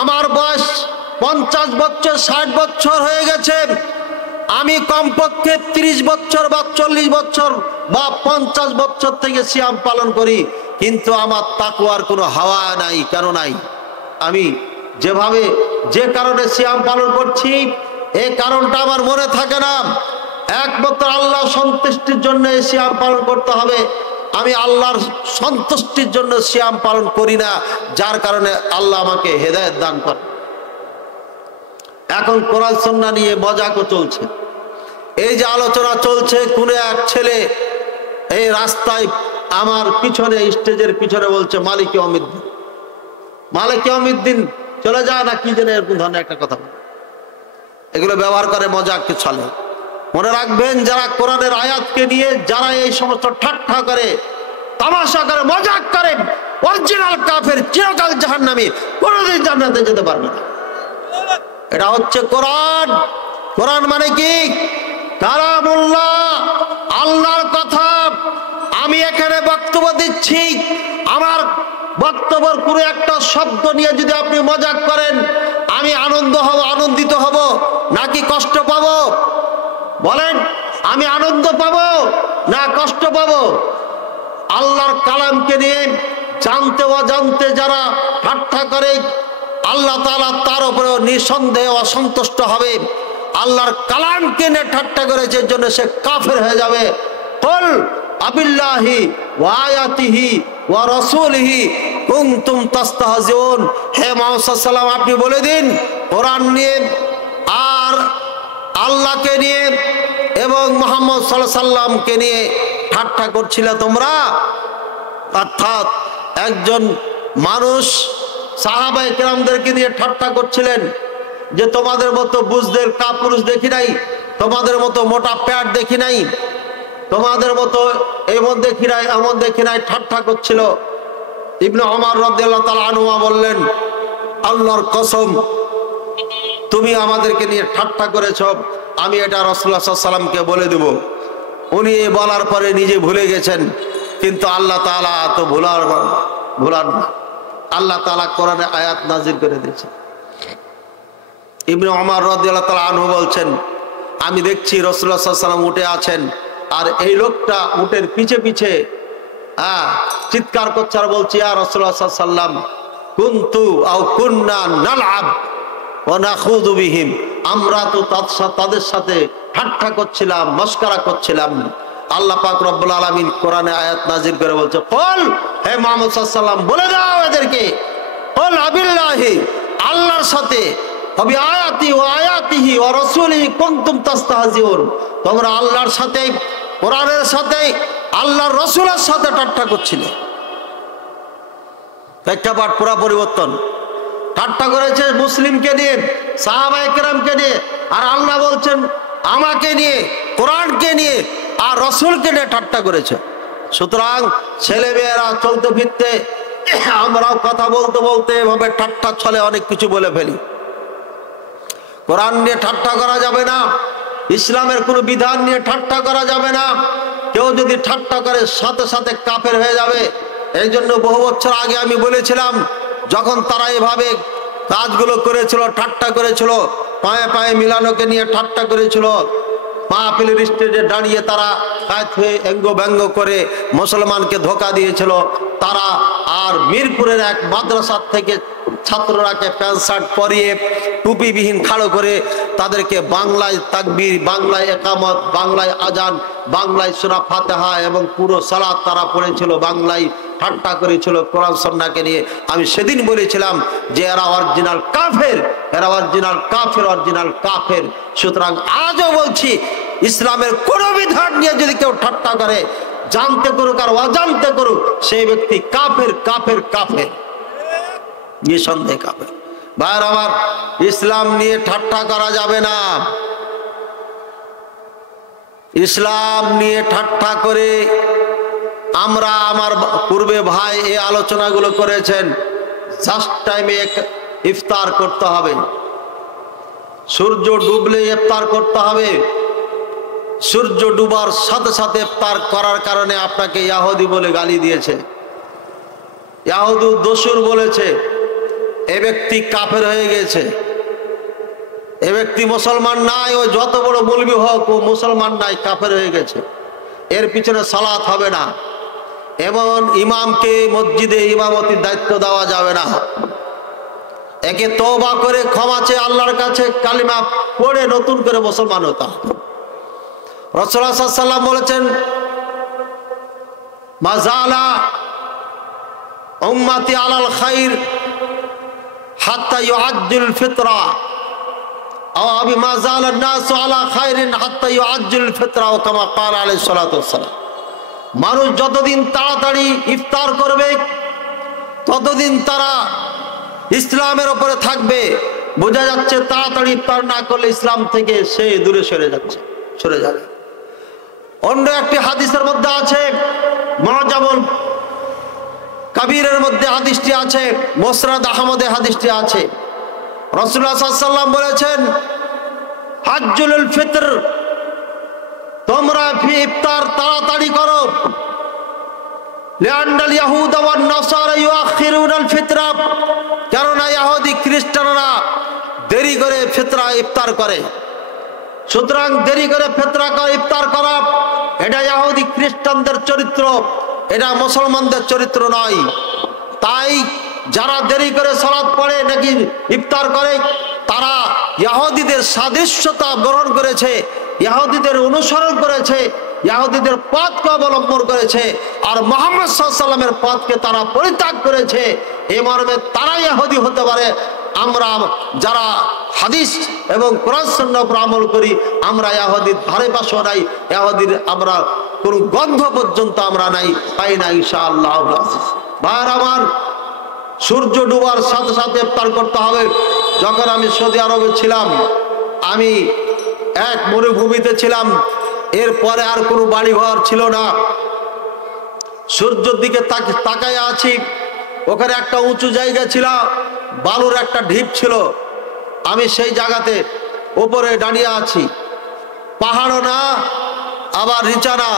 আমার বয়স 50 বছর 60 বছর হয়ে গেছে, আমি কমপক্ষে 30 বছর বা 40 বছর বা 50 বছর থেকে সিয়াম পালন করি, কিন্তু আমার তাকওয়ার কোনো হাওয়া নাই। কেন নাই? আমি যে কারণে সিয়াম পালন করছি, এই কারণটা আমার মনে থাকে না। একমাত্র আল্লাহ সন্তুষ্টির জন্য এই সিয়াম পালন করতে হবে। আমি আল্লাহর সন্তুষ্টির জন্য সিয়াম পালন করি না, যার কারণে আল্লাহ আমাকে হেদায়েত দান করেন। এখন কোরআন সুন্নাহ নিয়ে মজাকও চলছে। এই যে আলোচনা চলছে, কোন এক ছেলে এই রাস্তায় আমার পিছনে, স্টেজের পিছনে বলছে মালিক ইয়াউমিদ্দিন, মালিক ইয়াউমিদ্দিন চলে যায় না কি যেন এরকম ধরনের একটা কথা। এগুলো ব্যবহার করে মজাককে চলে। মনে রাখবেন, যারা কোরআনের আয়াতকে নিয়ে যারা এই সমস্ত ঠাট্টা করে, তামাশা করে, মজাক করে, অরিজিনাল কাফের, চিরকাল জাহান্নামী, কোনদিন জান্নাতে যেতে পারবে না। এটা হচ্ছে কোরআন। কোরআন মানে কি? কালামুল্লাহ, আল্লাহর কথা। আমি এখানে বক্তব্য দিচ্ছি, আমার বক্তব্যের পুরো একটা শব্দ নিয়ে যদি আপনি মজাক করেন, আমি আনন্দিত হব নাকি কষ্ট পাব? বলেন, আমি আনন্দ পাব না কষ্ট পাব? আল্লাহর কালামকে নিয়ে জানতে অজান্তে যারা ঠাট্টা করে, আল্লাহ তাআলা তার উপরেও নিঃসন্দেহে অসন্তুষ্ট হবে। আল্লাহর কালামকে নিয়ে ঠাট্টা করেছে, এর জন্য সে কাফের হয়ে যাবে। কুল আবিল্লাহি ওয়া আয়াতিহি ওয়া রাসূলিহি কুনতুম তাস্তাহজিউন। হে মুহাম্মদ সাল্লাল্লাহু আলাইহি ওয়াসাল্লাম, আপনি বলে দিন, কোরআন নিয়ে আর আল্লাহকে নিয়ে এবং মুহাম্মদ সাল্লাল্লাহু আলাইহি ওয়াসাল্লামকে নিয়ে ঠাট্টা করছিলে তোমরা। অর্থাৎ একজন মানুষ সাহাবায়ে কেরামদেরকে নিয়ে ঠাট্টা করছিলেন যে তোমাদের মতো বুজদের কাপুরুষ দেখি নাই, তোমাদের মতো মোটা প্যাট দেখি নাই, তোমাদের মতো এমন দেখি নাই, এমন দেখি নাই, ঠাট্টা করছিল। ইবনে ওমর রাদিয়াল্লাহু তাআলা আনহু বললেন, আল্লাহর কসম, তুমি আমাদেরকে নিয়ে ঠাট্টা করেছো, আমি এটা রাসূলুল্লাহ সাল্লাল্লাহু আলাইহি ওয়াসাল্লামকে বলে দেব। উনি বলার পরে নিজে ভুলে গেছেন, কিন্তু আল্লাহ তাআলা তো ভুলার না। আল্লাহ তাআলা কোরআনে আয়াত নাযিল করে দিয়েছেন। ইবনে ওমর রাদিয়াল্লাহু তাআলা আনহু বলছেন, আমি দেখছি রাসূলুল্লাহ সাল্লাল্লাহু আলাইহি ওয়াসাল্লাম উঠে আছেন, আর এই লোকটা উটের পিছে পিছে চিৎকার করছে আর বলছে, ইয়া রাসূলুল্লাহ সাল্লাল্লাহু আলাইহি ওয়াসাল্লাম, কুনতু আও কুননা নালআব ওয়া নাখুযু বিহিম, আমরা তো তাদের সাথে ঠাট্টা করছিলাম, মশকরা করছিলাম। আল্লাহ পাক রব্বুল আলামিন কোরআনে আয়াত নাযিল করে বলছে, কুল, হে মুহাম্মদ সাল্লাল্লাহু আলাইহি ওয়াসাল্লাম, বলে দাও এদেরকে, কুল আবিল্লাহি, আল্লাহর সাথে, ওয়া আয়াতি ওয়া আয়াতিহি ওয়া রাসূলিহি কুনতুম তাস্তাহজিউন, তোমরা আল্লাহর সাথে, কোরআনের সাথে, আল্লাহর রাসূলের সাথে ঠাট্টা করছিলে। প্রেক্ষাপট পুরা পরিবর্তন। ঠাট্টা করেছে মুসলিমকে নিয়ে, সাহাবায়ে কেরামকে নিয়ে, আর আল্লাহ বলছেন আমাকে নিয়ে, কোরআনকে নিয়ে আর রাসূলকে নিয়ে ঠাট্টা করেছে। সুতরাং ছেলেমেয়েরা চলতে ফিরতে, আমরাও কথা বলতে বলতে এভাবে ঠাট্টা ছলে অনেক কিছু বলে ফেলি। কোরআন নিয়ে ঠাট্টা করা যাবে না, ইসলামের কোনো বিধান নিয়ে ঠাট্টা করা যাবে না। কেউ যদি ঠাট্টা করে সাথে সাথে কাফের হয়ে যাবে। এই জন্য বহু বছর আগে আমি বলেছিলাম, যখন তারা এভাবে কাজগুলো করেছিল, ঠাট্টা করেছিল, পায়ে পায়ে মিলানোকে নিয়ে ঠাট্টা করেছিল, মাহফিলের স্টেজে দাঁড়িয়ে তারা কায়ত হয়ে ব্যঙ্গ ব্যঙ্গ করে মুসলমানকে ধোঁকা দিয়েছিল, তারা আর মিরপুরের এক মাদ্রাসার থেকে ছাত্ররাকে প্যান্ট শার্ট পরিয়ে টুপিবিহীন খাড়ো করে তাদেরকে বাংলায় তাকবীর, বাংলায় একামত, বাংলায় আজান, বাংলায় সূরা ফাতিহা এবং পুরো সালাত তারা পড়েছিল, বাংলায় ঠাট্টা করেছিল কোরআন সুন্নাহকে নিয়ে। আমি সেদিন বলেছিলাম যে এরা অরিজিনাল কাফের, এরা অরিজিনাল কাফের, অরিজিনাল কাফের। সুতরাং আজও বলছি, ইসলামের কোন বিধান নিয়ে যদি কেউ ঠাট্টা করে, জানতে করুক আর অজান্তে করুক, সেই ব্যক্তি কাফের, কাফের, কাফের, নিঃসন্দেহে কাফের। ভাইয়ের আমার, ইসলাম নিয়ে ঠাট্টা করা যাবে না। ইসলাম নিয়ে ঠাট্টা করে আমরা, আমার পূর্বে ভাই এই আলোচনাগুলো করেছেন, জাস্ট টাইমে ইফতার করতে হবে, সূর্য ডুবলে ইফতার করতে হবে। সূর্য ডুবার সাথে সাথে ইফতার করার কারণে আপনাকে ইহুদি বলে গালি দিয়েছে, ইহুদি দোসর বলেছে, এ ব্যক্তি কাফের হয়ে গেছে, এ ব্যক্তি মুসলমান নাই, ও যত বড় মৌলবি হোক ও মুসলমান নাই, কাফের হয়ে গেছে, এর পিছনে সালাত হবে না, এবং ইমামকে মসজিদে ইমামতির দায়িত্ব দেওয়া যাবে না, একে তওবা করে ক্ষমা চেয়ে আল্লাহর কাছে কালিমা পড়ে নতুন করে মুসলমান হতে হবে। রাসূলুল্লাহ সাল্লাল্লাহু আলাইহি ওয়াসাল্লাম বলেছেন, মাযালা উম্মতি আলাল খাইর হাত্তা ইউআজ্জিল ফিতরা, আও আবি মাযালা الناس আলা খাইরিন হাত্তা ইউআজ্জিল ফিতরা, ও কামা ক্বালা আলাইহিস সালাতু ওয়াস সালাম। মানুষ যতদিন তাড়াতাড়ি ইফতার করবে, ততদিন তারা ইসলামের উপরে থাকবে। বোঝা যাচ্ছে তাড়াতাড়ি ইফতার না করলে ইসলাম থেকে সে দূরে সরে যাবে। অন্য একটি হাদিসের মধ্যে আছে, মুআজামুল কাবীরের মধ্যে হাদিসটি আছে, মুসনাদ আহমদে হাদিসটি আছে। রাসূলুল্লাহ সাল্লাল্লাহু আলাইহি ওয়াসাল্লাম বলেছেন, হাজ্জুল ফিতর, তোমরা ইফতার তাড়াতাড়ি করো, লিআন্নাল ইয়াহুদা ওয়ান নাসারা ইউআখিরুনাল ফিতরা, কেননা ইহুদি খ্রিস্টানরা দেরি করে ফিতরা ইফতার করে। সুতরাং দেরি করে ফিতরা ইফতার করা এটা ইহুদি খ্রিস্টানদের চরিত্র, এটা মুসলমানদের চরিত্র নয়। তাই যারা দেরি করে সালাত পড়ে নাকি ইফতার করে, তারা ইহুদিদের সাদৃশ্যতা গ্রহণ করেছে, ইহুদিদের অনুসরণ করেছে, ইহুদিদের পথকে অবলম্বন করেছে, আর মুহাম্মদ সাল্লাল্লাহু আলাইহি ওয়াসাল্লামের পথকে তারা পরিত্যাগ করেছে। এই মর্মে তারা ইহুদি হতে পারে। আমরা যারা হাদিস এবং কোরআন সুন্নাহর উপর আমল করি, আমরা ইহুদির ধারে পাশে নাই, ইহুদির আমরা কোন গন্ধ পর্যন্ত আমরা নাই পাই না ইনশাআল্লাহ। ভাইরা আমার, সূর্য ডুবার সাথে সাথে ইফতার করতে হবে। যখন আমি সৌদি আরবে ছিলাম, আমি এক মরুভূমিতে ছিলাম, এরপরে আর কোনো বাড়ি ঘর ছিল না। সূর্যের দিকে তাকায় আছি, ওখানে একটা উঁচু জায়গা ছিল, বালুর একটা ঢিপ ছিল। আমি সেই জায়গাতে উপরে দাঁড়িয়ে আছি, পাহাড়ও না আবার নিচা না,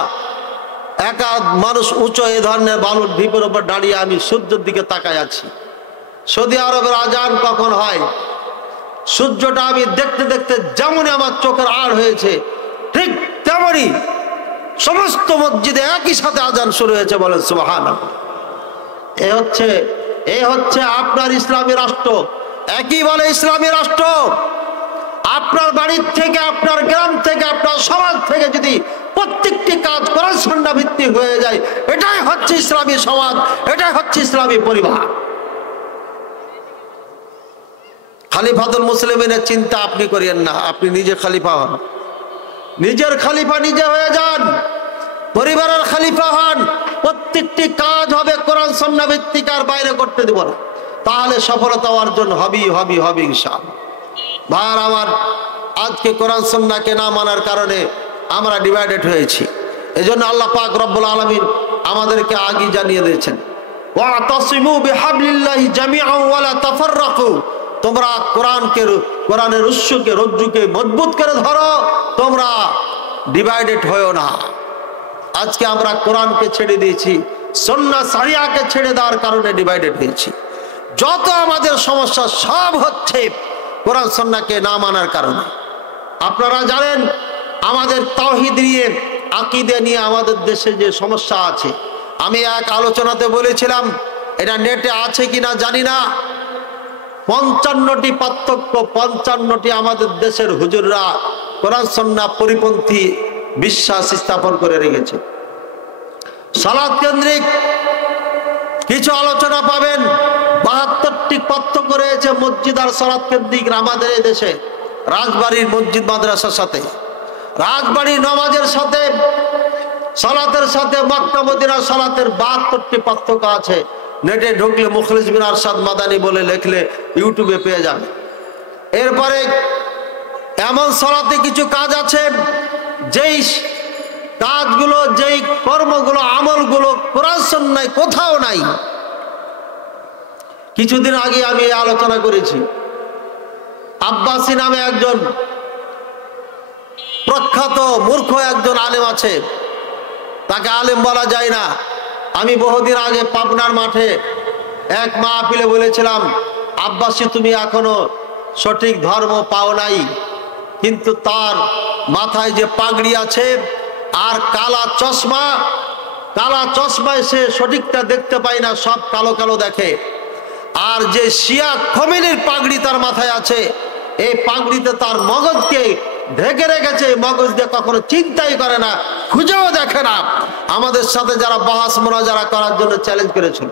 একা মানুষ উঁচু এই ধরনের বালুর ঢিপের উপর দাঁড়িয়ে আমি সূর্যের দিকে তাকায় আছি। সৌদি আরবের আজান কখন হয়, সূর্যটা আমি দেখতে দেখতে যেমনই আমার চোখের আড় হয়েছে, ঠিক তেমনই সমস্ত মসজিদে একই সাথে আজান শুরু হয়েছে। বলেন সুবহানাল্লাহ। এই হচ্ছে আপনার ইসলামী রাষ্ট্র। একই বলে ইসলামী রাষ্ট্র। আপনার বাড়ির থেকে, আপনার গ্রাম থেকে, আপনার সমাজ থেকে যদি প্রত্যেকটি কাজ কোরআন সুন্নাহ ভিত্তিক হয়ে যায়, এটাই হচ্ছে ইসলামী সমাজ, এটাই হচ্ছে ইসলামী পরিবার। খলিফাতুল মুসলিমিনের চিন্তা আপনি করিয়েন না, আপনি নিজে খলিফা হন, নিজের খলিফা নিজে হয়ে যান, পরিবারের খলিফা হন। প্রত্যেকটি কাজ হবে কোরআন সুন্নাহ ভিত্তিক, আর বাইরে করতে দেব না, তাহলে সফলতা অর্জন হবে ইনশাআল্লাহ। ভাইরা আমার, আজকে কোরআন সুন্নাহকে না মানার কারণে আমরা ডিভাইডেড হয়েছি। এজন্য আল্লাহ পাক রব্বুল আলামিন আমাদেরকে আগে জানিয়ে দিয়েছেন, ওয়াতাসিমু বিহাবলিল্লাহি জামিআন ওয়া লা তাফাররাকু, তোমরা কোরআনের রস্যকে রজ্জুকে মজবুত করে ধরো, তোমরা ডিভাইডেড হয়ো না। আজকে আমরা কোরআনকে ছেড়ে দিয়েছি, সুন্নাহ শরিয়াকে ছেড়ে দেওয়ার কারণে ডিভাইডেড হয়েছি। যত আমাদের সমস্যা সব হচ্ছে কোরআন সুন্নাহকে না মানার কারণে। আপনারা জানেন আমাদের তাওহীদ নিয়ে, আকীদা নিয়ে আমাদের দেশে যে সমস্যা আছে, আমি এক আলোচনাতে বলেছিলাম, এটা নেটে আছে কিনা জানি না, 55টি পার্থক্য, 55টি আমাদের দেশের হুজুররা কোরআন সুন্নাহ পরিপন্থী বিশ্বাস স্থাপন করে রেখেছে। সালাত কেন্দ্রিক কিছু আলোচনা পাবেন, 72টি পার্থক্য রয়েছে মসজিদ আর সালাত কেন্দ্রিক আমাদের এই দেশে। রাজবাড়ির মসজিদ মাদ্রাসার সাথে, রাজবাড়ির নামাজের সাথে, সালাতের সাথে মক্কা মদিনার সালাতের 72টি পার্থক্য আছে। নেটে ঢুকলে মুখলিস বিন আরশাদ মাদানী বলে লিখলে ইউটিউবে পেয়ে যাবে। এরপরে এমন সালাতে কিছু কাজ আছে, যেই কাজগুলো, যেই কর্মগুলো, আমলগুলো কোরআন সুন্নাহয় কোথাও নাই। কিছুদিন আগে আমি আলোচনা করেছি, আব্বাসী নামে একজন প্রখ্যাত মূর্খ একজন আলেম আছে, তাকে আলেম বলা যায় না। আমি বহুদিন আগে পাবনার মাঠে এক মাহফিলে বলেছিলাম, আব্বাসী তুমি এখনো সঠিক ধর্ম পাও নাই, কিন্তু তার মাথায় যে পাগড়ি আছে আর কালা চশমায় সে সঠিকটা দেখতে পায় না, সব কালো কালো দেখে। আর যে শিয়া খমেনির পাগড়ি তার মাথায় আছে, এই পাগড়িতে তার মগজকে ঢেকে রেখেছে, মগজ দিয়ে কখনো চিন্তাই করে না, খুঁজেও দেখে না। আমাদের সাথে যারা বাহাস মোনাজারা করার জন্য চ্যালেঞ্জ করেছিল,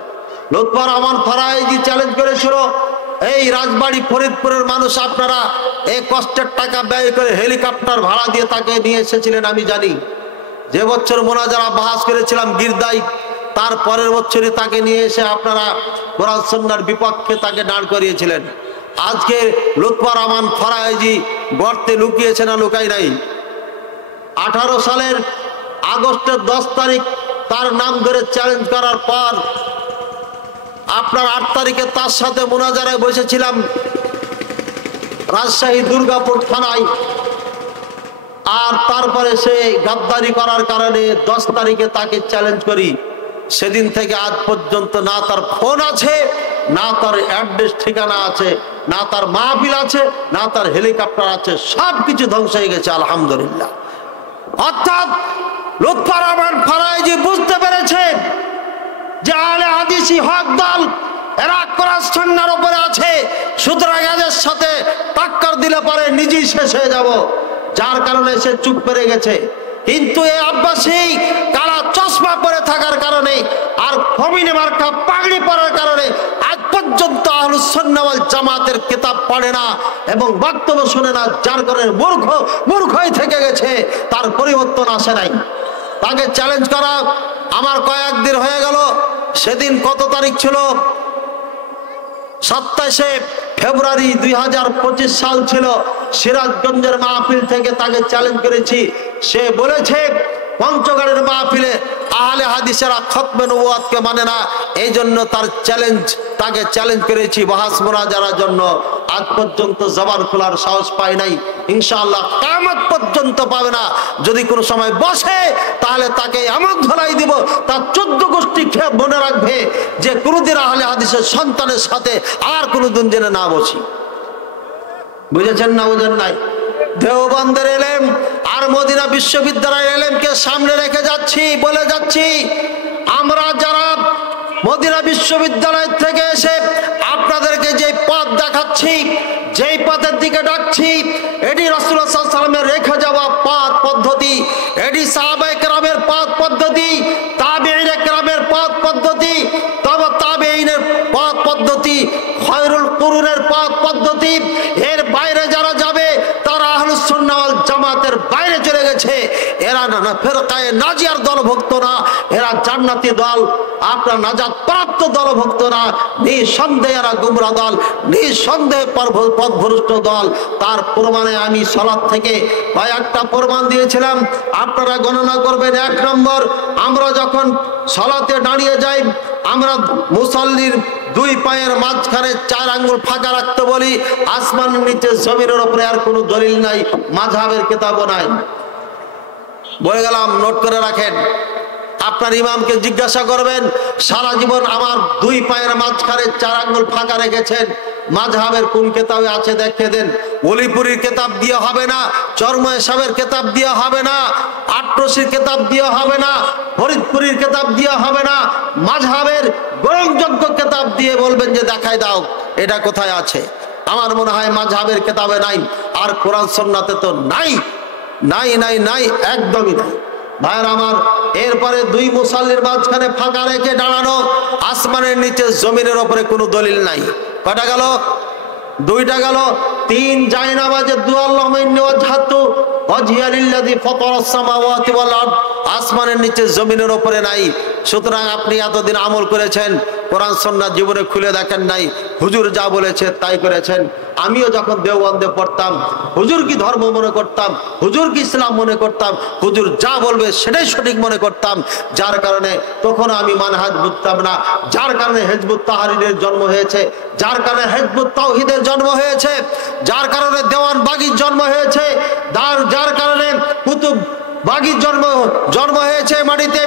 লুৎফর রহমান ফরাইজি চ্যালেঞ্জ করেছিল, এই রাজবাড়ি ফরিদপুরের মানুষ আপনারা এই কষ্টের টাকা ব্যয় করে হেলিকপ্টার ভাড়া দিয়ে তাকে নিয়ে এসেছিলেন। আমি জানি যে বছর মোনাজারা বাহাস করেছিলাম গিরদাই, তার পরের বছরই তাকে নিয়ে এসে আপনারা কোরআন সুন্নাহর বিপক্ষে তাকে দাঁড় করিয়েছিলেন। আজকে লুৎফর রহমান ফরাইজি গর্তে লুকিয়েছে না লুকাই নাই? 18 সালের আগস্টের 10 তারিখ তার নাম ধরে চ্যালেঞ্জ করার পর আপনার 8 তারিখে তার সাথে মোনাজারায় বসেছিলাম রাজশাহী দুর্গাপুর থানায়। আর তারপরে সে গাদ্দারি করার কারণে 10 তারিখে তাকে চ্যালেঞ্জ করি, সেদিন থেকে আজ পর্যন্ত না তার ফোন আছে, না তার অ্যাড্রেস ঠিকানা আছে, না তার মাহফিল আছে, না তার হেলিকপ্টার আছে, সব কিছু ধ্বংস হয়ে গেছে আলহামদুলিল্লাহ। অর্থাৎ লুৎফর রহমান ফারাইজি বুঝতে পেরেছে যে আহলে হাদিসই হক দল, এরা কোরআন সুন্নাহর উপরে আছে, সুতরাং এদের সাথে টাক্কর দিলে পরে নিজেই শেষ হয়ে যাব, যার কারণে সে চুপ করে গেছে। কিন্তু এই আব্বাসী কালা চশমা পরে থাকার কারণে আর ফমিনে মার্কা পাগড়ি পরার কারণে আজ পর্যন্ত আহলুস সুন্নাহ ওয়াল জামাতের কিতাব পড়ে না এবং বক্তব্য শুনে না, যার কারণে মূর্খই থেকে গেছে, তার পরিবর্তন আসে নাই। তাকে চ্যালেঞ্জ করা আমার কয়েকদিন হয়ে গেল। সেদিন কত তারিখ ছিল? 27শে ফেব্রুয়ারি 2025 সাল ছিল। সিরাজগঞ্জের মাহফিল থেকে তাকে চ্যালেঞ্জ করেছি। সে বলেছে পঞ্চগড়ের মাহফিলে আহলে হাদিসেরা খতমে নবুয়াতকে মানে না, এই জন্য তাকে চ্যালেঞ্জ করেছি বাহাস মুনাজারার জন্য। আজ পর্যন্ত জবান খোলার সাহস পায় নাই। ইনশাআল্লাহ কিয়ামত পর্যন্ত পাবে না। যদি কোনো সময় বসে তাহলে তাকে এমন ধলাই দিব, তার 14 গোষ্ঠী খেয়ে মনে রাখবে যে কোনদিন আহলে হাদিসের সন্তানের সাথে আর কোনোদিন যেন না বসি। বুঝেছেন না বুঝেন নাই? দেওবন্দের এলেম আর মদিনা বিশ্ববিদ্যালয়ের এলেমকে সামনে রেখে যাচ্ছি, বলে যাচ্ছি, আমরা যারা মদিনা বিশ্ববিদ্যালয় থেকে এসে আপনাদেরকে যে পথ দেখাচ্ছি, যেই পথের দিকে ডাকছি, এটি রাসূলুল্লাহ সাল্লাল্লাহু আলাইহি ওয়াসাল্লামের রেখে যাওয়া পথ পদ্ধতি, এটি সাহাবায়ে কেরামের পথ পদ্ধতি, তাবেঈনে কেরামের পথ পদ্ধতি, তবে তাবেঈনের পথ পদ্ধতি, খায়রুল কুরুনের পথ পদ্ধতি। এর বাইরে যারা যাবে তারা আহলুস সুন্নাহ ওয়াল জামাতের বাইরে চলে গেছে। এরা না ফিরকায়ে নাজিয়ার দলভুক্ত না, এরা জান্নাতি দল, আপনার নাজাত প্রাপ্ত দলভুক্ত না। নিঃসন্দেহে এরা গুমরাহ দল, নিঃসন্দেহে পথভ্রষ্ট দল। তার প্রমাণে আমি সালাত থেকে কয়েকটা প্রমাণ দিয়েছিলাম, আপনারা গণনা করবেন। 1 নম্বর, আমরা যখন সালাতে দাঁড়িয়ে যাই, আমরা মুসাল্লির 2 পায়ের মাঝখানে 4 আঙ্গুল ফাঁকা রাখতে বলি। আসমানের নিচে জমিনের উপরে আর কোনো দলিল নাই, মাযহাবের কিতাবও নাই। বলে গেলাম, নোট করে রাখেন। আপনার ইমামকে জিজ্ঞাসা করবেন, সারা জীবন আমার 2 পায়ের মাঝখানে 4 আঙ্গুল ফাঁকা রেখেছেন, মাযহাবের কোন কিতাবে আছে দেখিয়ে দেন। ওলিপুরীর কিতাব দিয়ে হবে না, চরময় সাহেবের কিতাব দিয়ে হবে না, আটরশির কিতাব দিয়ে হবে না, ফরিদপুরীর কিতাব দিয়ে হবে না, মাযহাবের গ্রহণযোগ্য কিতাব দিয়ে বলবেন যে দেখাই দাও এটা কোথায় আছে। আমার মনে হয় মাযহাবের কিতাবে নাই, আর কোরআন সুন্নাতে তো নাই, নাই নাই নাই, একদমই নাই। ভাইয়ের আমার, এরপরে 2 মুসাল্লির মাঝখানে ফাঁকা রেখে দাঁড়ানো, আসমানের নিচে জমিনের উপরে কোনো দলিল নাই। কয়টা গেল? 2টা গেল। 3 জায়নামাজে দুআ আল্লাহুম্মা ইন্নী ওয়াজহাতু ওয়াজহিয়া লিল্লাযী ফাতারাস সামাওয়াতি ওয়াল আরদ, আসমানের নিচে জমিনের উপরে নাই। সুতরাং আপনি এতদিন আমল করেছেন, কোরআন সুন্নাহ জীবনে খুলে দেখেন নাই, হুজুর যা বলেছে তাই করেছেন। আমিও যখন দেওবন্দে পড়তাম, হুজুর কি ধর্ম মনে করতাম, হুজুর কি ইসলাম মনে করতাম, হুজুর যা বলবে সেটাই সঠিক মনে করতাম। যার কারণে তখন আমি মানহাজ বুঝতাম না, যার কারণে হিজবুত তাহরীরের জন্ম হয়েছে, যার কারণে হিজবুত তাওহীদের জন্ম হয়েছে, যার কারণে দেওয়ানবাগীর জন্ম হয়েছে, যার কারণে কুতুব বাগীর জন্ম হয়েছে মাটিতে,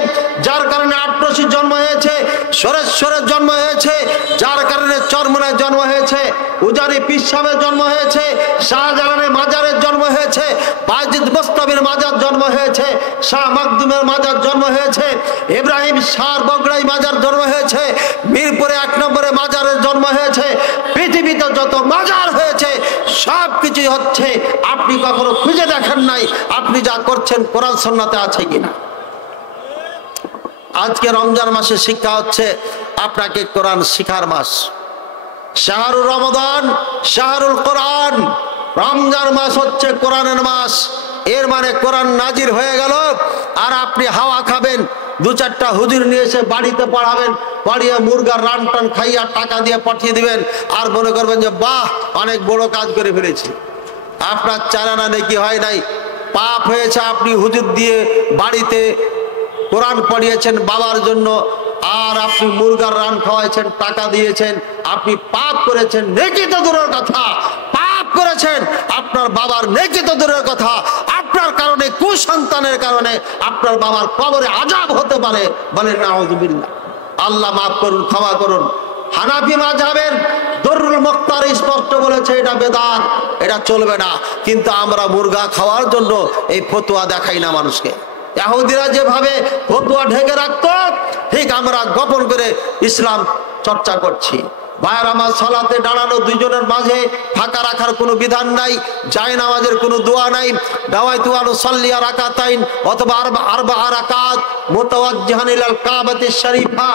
যার কারণে আটরশির জন্ম হয়েছে, সরেশ্বরের জন্ম হয়েছে, যার কারণে চরমনায় জন্ম হয়েছে, উজানি পীর সাহেবের জন্ম হয়েছে, শাহজালালের মাজারের জন্ম হয়েছে, বায়জিদ বোস্তামীর মাজার জন্ম হয়েছে, শাহ মাকদুমের মাজার জন্ম হয়েছে, ইব্রাহিম শাহ বগড়াই মাজার জন্ম হয়েছে, মিরপুরে 1 নম্বরে মাজারের জন্ম হয়েছে। পৃথিবীতে যত মাজার হয়েছে সব কিছুই হচ্ছে, আপনি কখনো খুঁজে দেখেন নাই আপনি যা করছেন কোরআন সুন্নাতে আছে কিনা। আজকে রমজান মাসে শিক্ষা হচ্ছে আপনাকে কোরআন শিখার মাস। শাহরুর রমাদান, শাহরুল কোরআন। রমজান মাস হচ্ছে কোরআনের মাস। এর মানে কোরআন নাজির হয়ে গেল, আর আপনি হাওয়া খাবেন, 2-4টা হুজুর নিয়ে এসে বাড়িতে পড়াবেন, পড়িয়ে মুরগার রান টান খাইয়া টাকা দিয়ে পাঠিয়ে দিবেন, আর মনে করবেন যে বাহ অনেক বড় কাজ করে ফেলেছি। আপনার 4 আনা নেকি হয় নাই, পাপ হয়েছে। আপনি হুজুর দিয়ে বাড়িতে কোরআন পড়িয়েছেন বাবার জন্য, আর আপনি মুরগার রান খাওয়াইছেন, টাকা দিয়েছেন, আপনি পাপ করেছেন। নেকি তো দূরের কথা, পাপ করেছেন, আপনার বাবার নেকি তো দূরের কথা, আপনার কারণে, কুসন্তানের কারণে আপনার বাবার কবরে আযাব হতে পারে। বলেন নাউযুবিল্লাহ। আল্লাহ মাফ করুন, ক্ষমা করুন। হানাফি মাযহাবের দুররুল মুখতার স্পষ্ট বলেছে এটা বেদাত, এটা চলবে না। কিন্তু আমরা মুরগা খাওয়ার জন্য এই ফতোয়া দেখাই না মানুষকে। ইহুদিরা যেভাবে ফতোয়া ঢেকে রাখতো, ঠিক আমরা গোপন করে ইসলাম চর্চা করছি। ভাইয়ের আমার, সালাতে দাঁড়ানো দুইজনের মাঝে ফাঁকা রাখার কোনো বিধান নাই, যায় নামাজের কোনো দোয়া নাই। দাওয়াইতু আন উসাল্লি রাকাতাইন অথবা আরবা রাকাত মুতাওয়াজ্জিহান ইলাল কাবাতিশ শরীফা,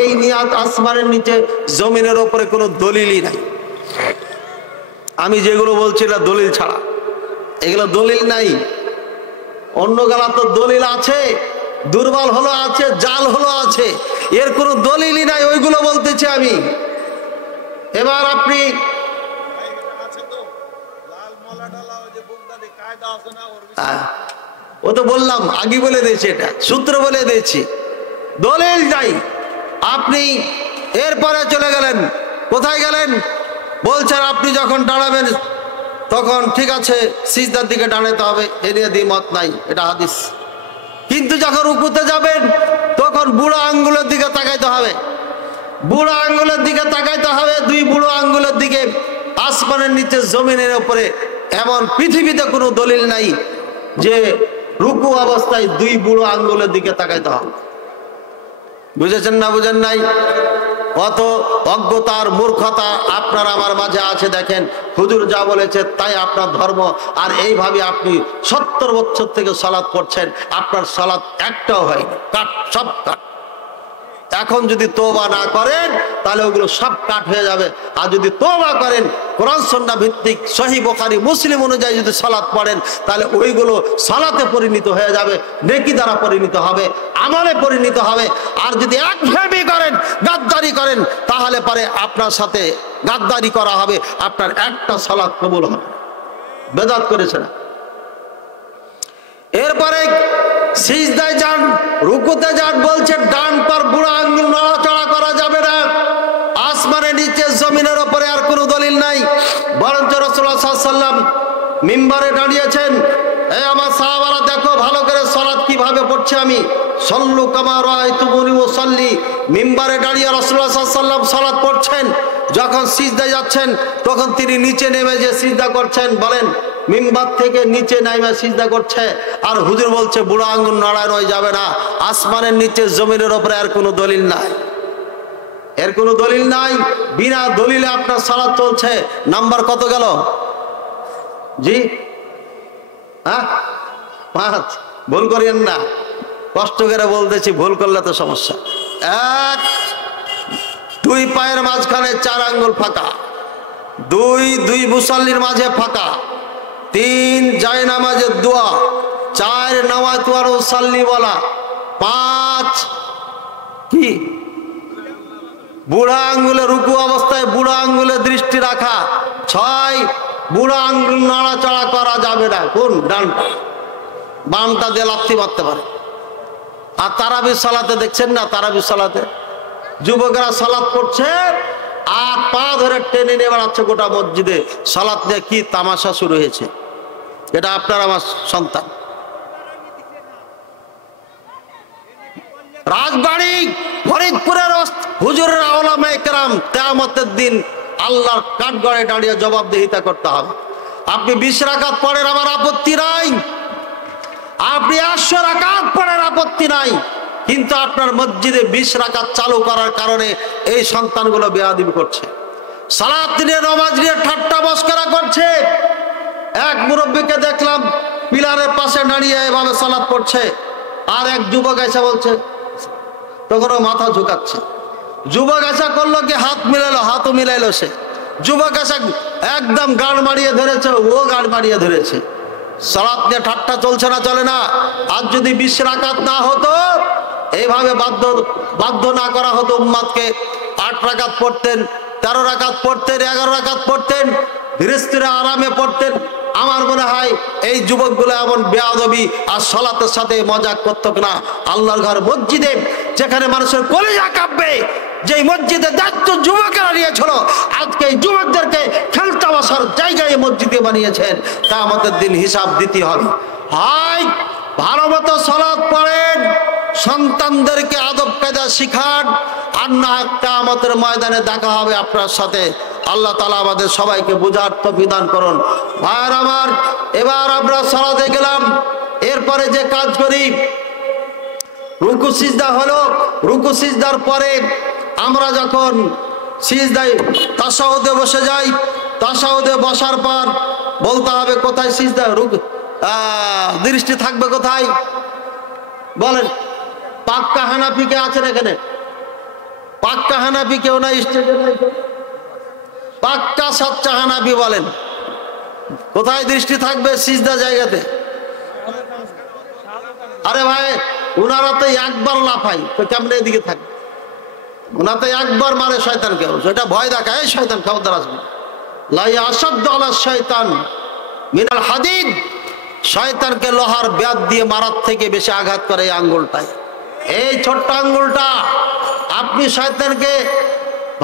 এই নিয়াত আসমানের নিচে জমিনের উপরে কোনো দলিলই নাই। আমি যেগুলো বলছি না দলিল ছাড়া, এগুলো দলিল নাই। অন্য গালা তো দলিল আছে, দুর্বল হলো আছে, জাল হলো আছে, এর কোনো দলিলই নাই, ওইগুলো বলতেছি আমি। এবার আপনি ও তো বললাম আগে বলে দিয়েছি, এটা সূত্র বলে দিয়েছি, দলিল নাই। আপনি এরপরে চলে গেলেন, কোথায় গেলেন? বলছেন আপনি যখন দাঁড়াবেন তখন ঠিক আছে সিজদার দিকে দাঁড়াতে হবে, এ নিয়ে দ্বিমত নাই, এটা হাদিস। কিন্তু যখন রুকুতে যাবেন তখন বুড়ো আঙ্গুলের দিকে তাকাইতে হবে, বুড়ো আঙ্গুলের দিকে তাকাইতে হবে, দুই বুড়ো আঙ্গুলের দিকে, আসমানের নিচে জমিনের উপরে। এমন পৃথিবীতে কোনো দলিল নাই যে রুকু অবস্থায় দুই বুড়ো আঙ্গুলের দিকে তাকাইতে হবে। বুঝেছেন না বুঝেন নাই? কত অজ্ঞতার মূর্খতা আপনার আমার মাঝে আছে। দেখেন হুজুর যা বলেছে তাই আপনার ধর্ম, আর এইভাবে আপনি 70 বছর থেকে সালাত পড়ছেন, আপনার সালাত একটাও হয়নি, কাট, সব কাট। এখন যদি তওবা না করেন তাহলে ওগুলো সব কাট হয়ে যাবে। আর যদি তওবা করেন, কোরআন সুন্নাহ ভিত্তিক সহিহ বুখারী মুসলিম অনুযায়ী যদি সালাত পড়েন, তাহলে ওইগুলো সালাতে পরিণত হয়ে যাবে, নেকি দ্বারা পরিণত হবে, আমলে পরিণত হবে। আর যদি একঘেয়েমি করেন, গাদ্দারি করেন, তাহলে পরে আপনার সাথে গাদ্দারি করা হবে, আপনার একটা সালাত কবুল হবে। বেদাত করেছে না। এরপরে সিজদায় যান, রুকুতে যান, বলছেন ডান পার বুড়ো আঙ্গুল নড়াচড়া করা যাবে না। আসমানের নিচে জমিনের উপরে আর কোনো দলিল নাই। বরঞ্চ রাসূলুল্লাহ সাল্লাল্লাহু আলাইহি ওয়াসাল্লাম মিম্বারে দাঁড়িয়েছেন, এই আমার সাহাবারা দেখো ভালো করে সালাত কিভাবে পড়ছে আমি, সল্লু কামা রাআইতুমুনি উসাল্লি। মিম্বারে দাঁড়িয়ে রাসূলুল্লাহ সাল্লাল্লাহু আলাইহি ওয়াসাল্লাম সালাত পড়ছেন। যখন সিজদায় যাচ্ছেন তখন তিনি নিচে নেমে যে সিজদা করছেন, বলেন মিম্বার থেকে নিচে নাইমা সিজদা করছে। আর হুজুর বলছে বুড়ো আঙ্গুল নড়ানো যাবে না। আসমানের নিচে জমিনের উপরে আর কোনো দলিল নাই, এর কোনো দলিল নাই। বিনা দলিলে আপনার সালাত চলছে। নাম্বার কত গেল? জি হ্যাঁ 5। ভুল করিয়েন না, কষ্ট করে বলতেছি, ভুল করলে তো সমস্যা। 1, 2 পায়ের মাঝখানে 4 আঙ্গুল ফাঁকা, 2 মুসাল্লির মাঝে ফাঁকা, 3 জায়নামাজের দোয়া, 4 নাওয়াইতু আন উসাল্লি বলা, 5 কি বুড়া আঙ্গুলে রুকু অবস্থায় বুড়া আঙ্গুলে দৃষ্টি রাখা, 6 বুড়া আঙ্গুল নড়াচড়া করা যাবে না। কোন? ডানটা, বামটা দিয়ে লাথি মারতে পারে। আর তারাবির সালাতে দেখছেন না, তারাবির সালাতে যুবকরা সালাত করছে আর পা ধরে টেনে নিয়ে বেড়াচ্ছে গোটা মসজিদে। সালাত নিয়ে কি তামাশা শুরু হয়েছে, এটা আপনার আমার সন্তান। রাজবাড়ী ফরিদপুরের হুজুরের উলামায়ে কেরাম কিয়ামতের দিন আল্লাহর কাঠগড়ায় দাঁড়িয়ে জবাবদিহিতা করতে হবে। আপনি 20 রাকাত পড়েন, আমার আপত্তি নাই। আপনি 800 রাকাত পড়েন, আপত্তি নাই। কিন্তু আপনার মসজিদে 20 রাকাত চালু করার কারণে এই সন্তানগুলো বেয়াদবি করছে, সালাত নিয়ে নামাজ নিয়ে ঠাট্টা মশকরা করছে। এক মুরব্বীকে দেখলাম পিলারের পাশে দাঁড়িয়ে এভাবে সালাত পড়ছে, আর এক যুবক এসে বলছে, তখন ও মাথা ঝুঁকাচ্ছে। যুবক এসে করলো কি, হাত মিলাইলো, হাতও মিলাইলো সে। যুবক এসে একদম গাড় মারিয়ে ধরেছে, ও গাড় মারিয়ে ধরেছে। সালাত নিয়ে ঠাট্টা চলছে না, চলে না। আর যদি 20 রাকাত না হতো, এইভাবে বাধ্য না করা হতো উম্মাদকে, 8 রাকাত পড়তেন, 13 রাকাত পড়তেন, 11 রাকাত পড়তেন, ধীরে ধীরে আরামে পড়তেন। আমার মনে হয় এই যুবকগুলো এমন বেয়াদবি আর সালাতের সাথে মজাক করত না। আল্লাহর ঘর মসজিদে যেখানে মানুষের কলিজা কাঁপবে, যে মসজিদে দায়িত্ব যুবকেরা নিয়েছিল, আজকে এই যুবকদেরকে খেলতে বসার জায়গায় মসজিদে বানিয়েছেন। কিয়ামতের দিন হিসাব দিতে হবে। হয় ভালো মতো সালাত পড়েন, সন্তানদেরকে আদব কায়দা শিখান, আর না কিয়ামতের ময়দানে দেখা হবে আপনার সাথে। আল্লাহ তাআলা আমাদের সবাইকে বুঝার তৌফিক দান করুন। ভাইয়ের আমার, এবার আমরা সালাতে গেলাম, এরপরে যে কাজ করি, রুকু সিজদা হলো। রুকু সিজদার পরে আমরা যখন সিজদায় তাশাহুদে বসে যাই, তাশাহুদে বসার পর বলতে হবে কোথায় সিজদা, দৃষ্টি থাকবে কোথায় বলেন? পাক্কা হানাফি কে আছেন এখানে? পাক্কা হানাফি কেউ নাই স্টেজে? পাক্কা সচ্চা হানাফি বলেন কোথায় দৃষ্টি থাকবে সিজদা জায়গাতে? আরে ভাই, উনারা তো একবার লাফাই, তো কেমন এদিকে থাকে? ওনারা তো একবার মারে শয়তানকে, সেটা ভয় দেখায়। এই শয়তান খবরদার আসবে, লা ইয়াশাদ্দু আলা শাইতান মিনাল হাদিদ। শয়তানকে লোহার ব্যাট দিয়ে মারার থেকে বেশি আঘাত করে এই আঙ্গুলটায়। এই ছোট্ট আঙ্গুলটা আপনি শয়তানকে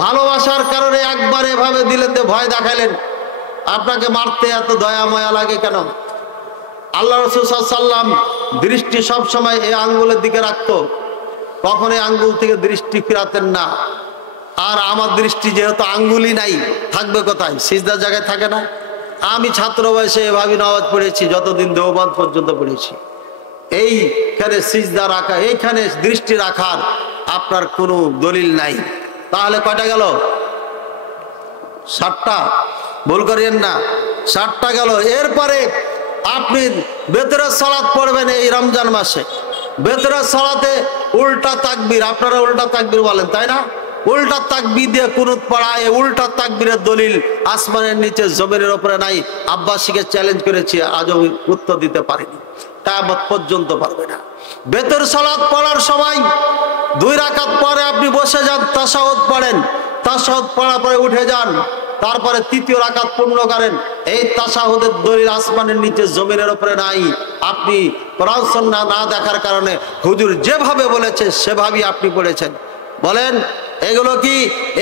ভালোবাসার কারণে একবার এভাবে দিলেন, ভয় দেখালেন, আপনাকে মারতে এত দয়া মায়া লাগে কেন? আল্লাহ রাসূল সাল্লাল্লাহু আলাইহি ওয়াসাল্লাম দৃষ্টি সব সময় এই আঙ্গুলের দিকে রাখতো, কখনো আঙ্গুল থেকে দৃষ্টি ফিরাতেন না। আর আমার দৃষ্টি যেহেতু আঙ্গুলই নাই, থাকবে কোথায়? সিজদার জায়গায় থাকে না? আমি ছাত্র বয়সে এভাবে নামাজ পড়েছি, যতদিন দেওবন্দ পর্যন্ত পড়েছি। এইখানে সিজদা রাখা, এইখানে দৃষ্টি রাখার আপনার কোনো দলিল নাই। তাহলে কয়টা গেল? 7টা। ভুল করিয়েন না, 7টা গেল। এরপরে আপনি বেতরের সালাত পড়বেন এই রমজান মাসে। বেতরের সালাতে উল্টা তাকবীর, আপনারা উল্টা তাকবীর বলেন তাই না? উল্টা তাকবীর দিয়ে কুনুত পড়া, এই উল্টা তাকবীরের দলিল আসমানের নিচে জমিনের উপরে নাই। আব্বাসীকে চ্যালেঞ্জ করেছি, আজও উত্তর দিতে পারিনি, কিয়ামত পর্যন্ত পারবে না। বেতর সালাত পড়ার সময় 2 রাকাত পরে আপনি বসে যান, তাশাহুদ পড়েন, তাশাহুদ পড়ার পরে উঠে যান, তারপরে 3য় রাকাত পূর্ণ করেন। এই তাশাহুদের দলিল আসমানের নিচে জমিনের উপরে নাই। আপনি কোরআন সুন্নাহ না দেখার কারণে হুজুর যেভাবে বলেছে সেভাবেই আপনি পড়েছেন। বলেন এগুলো কি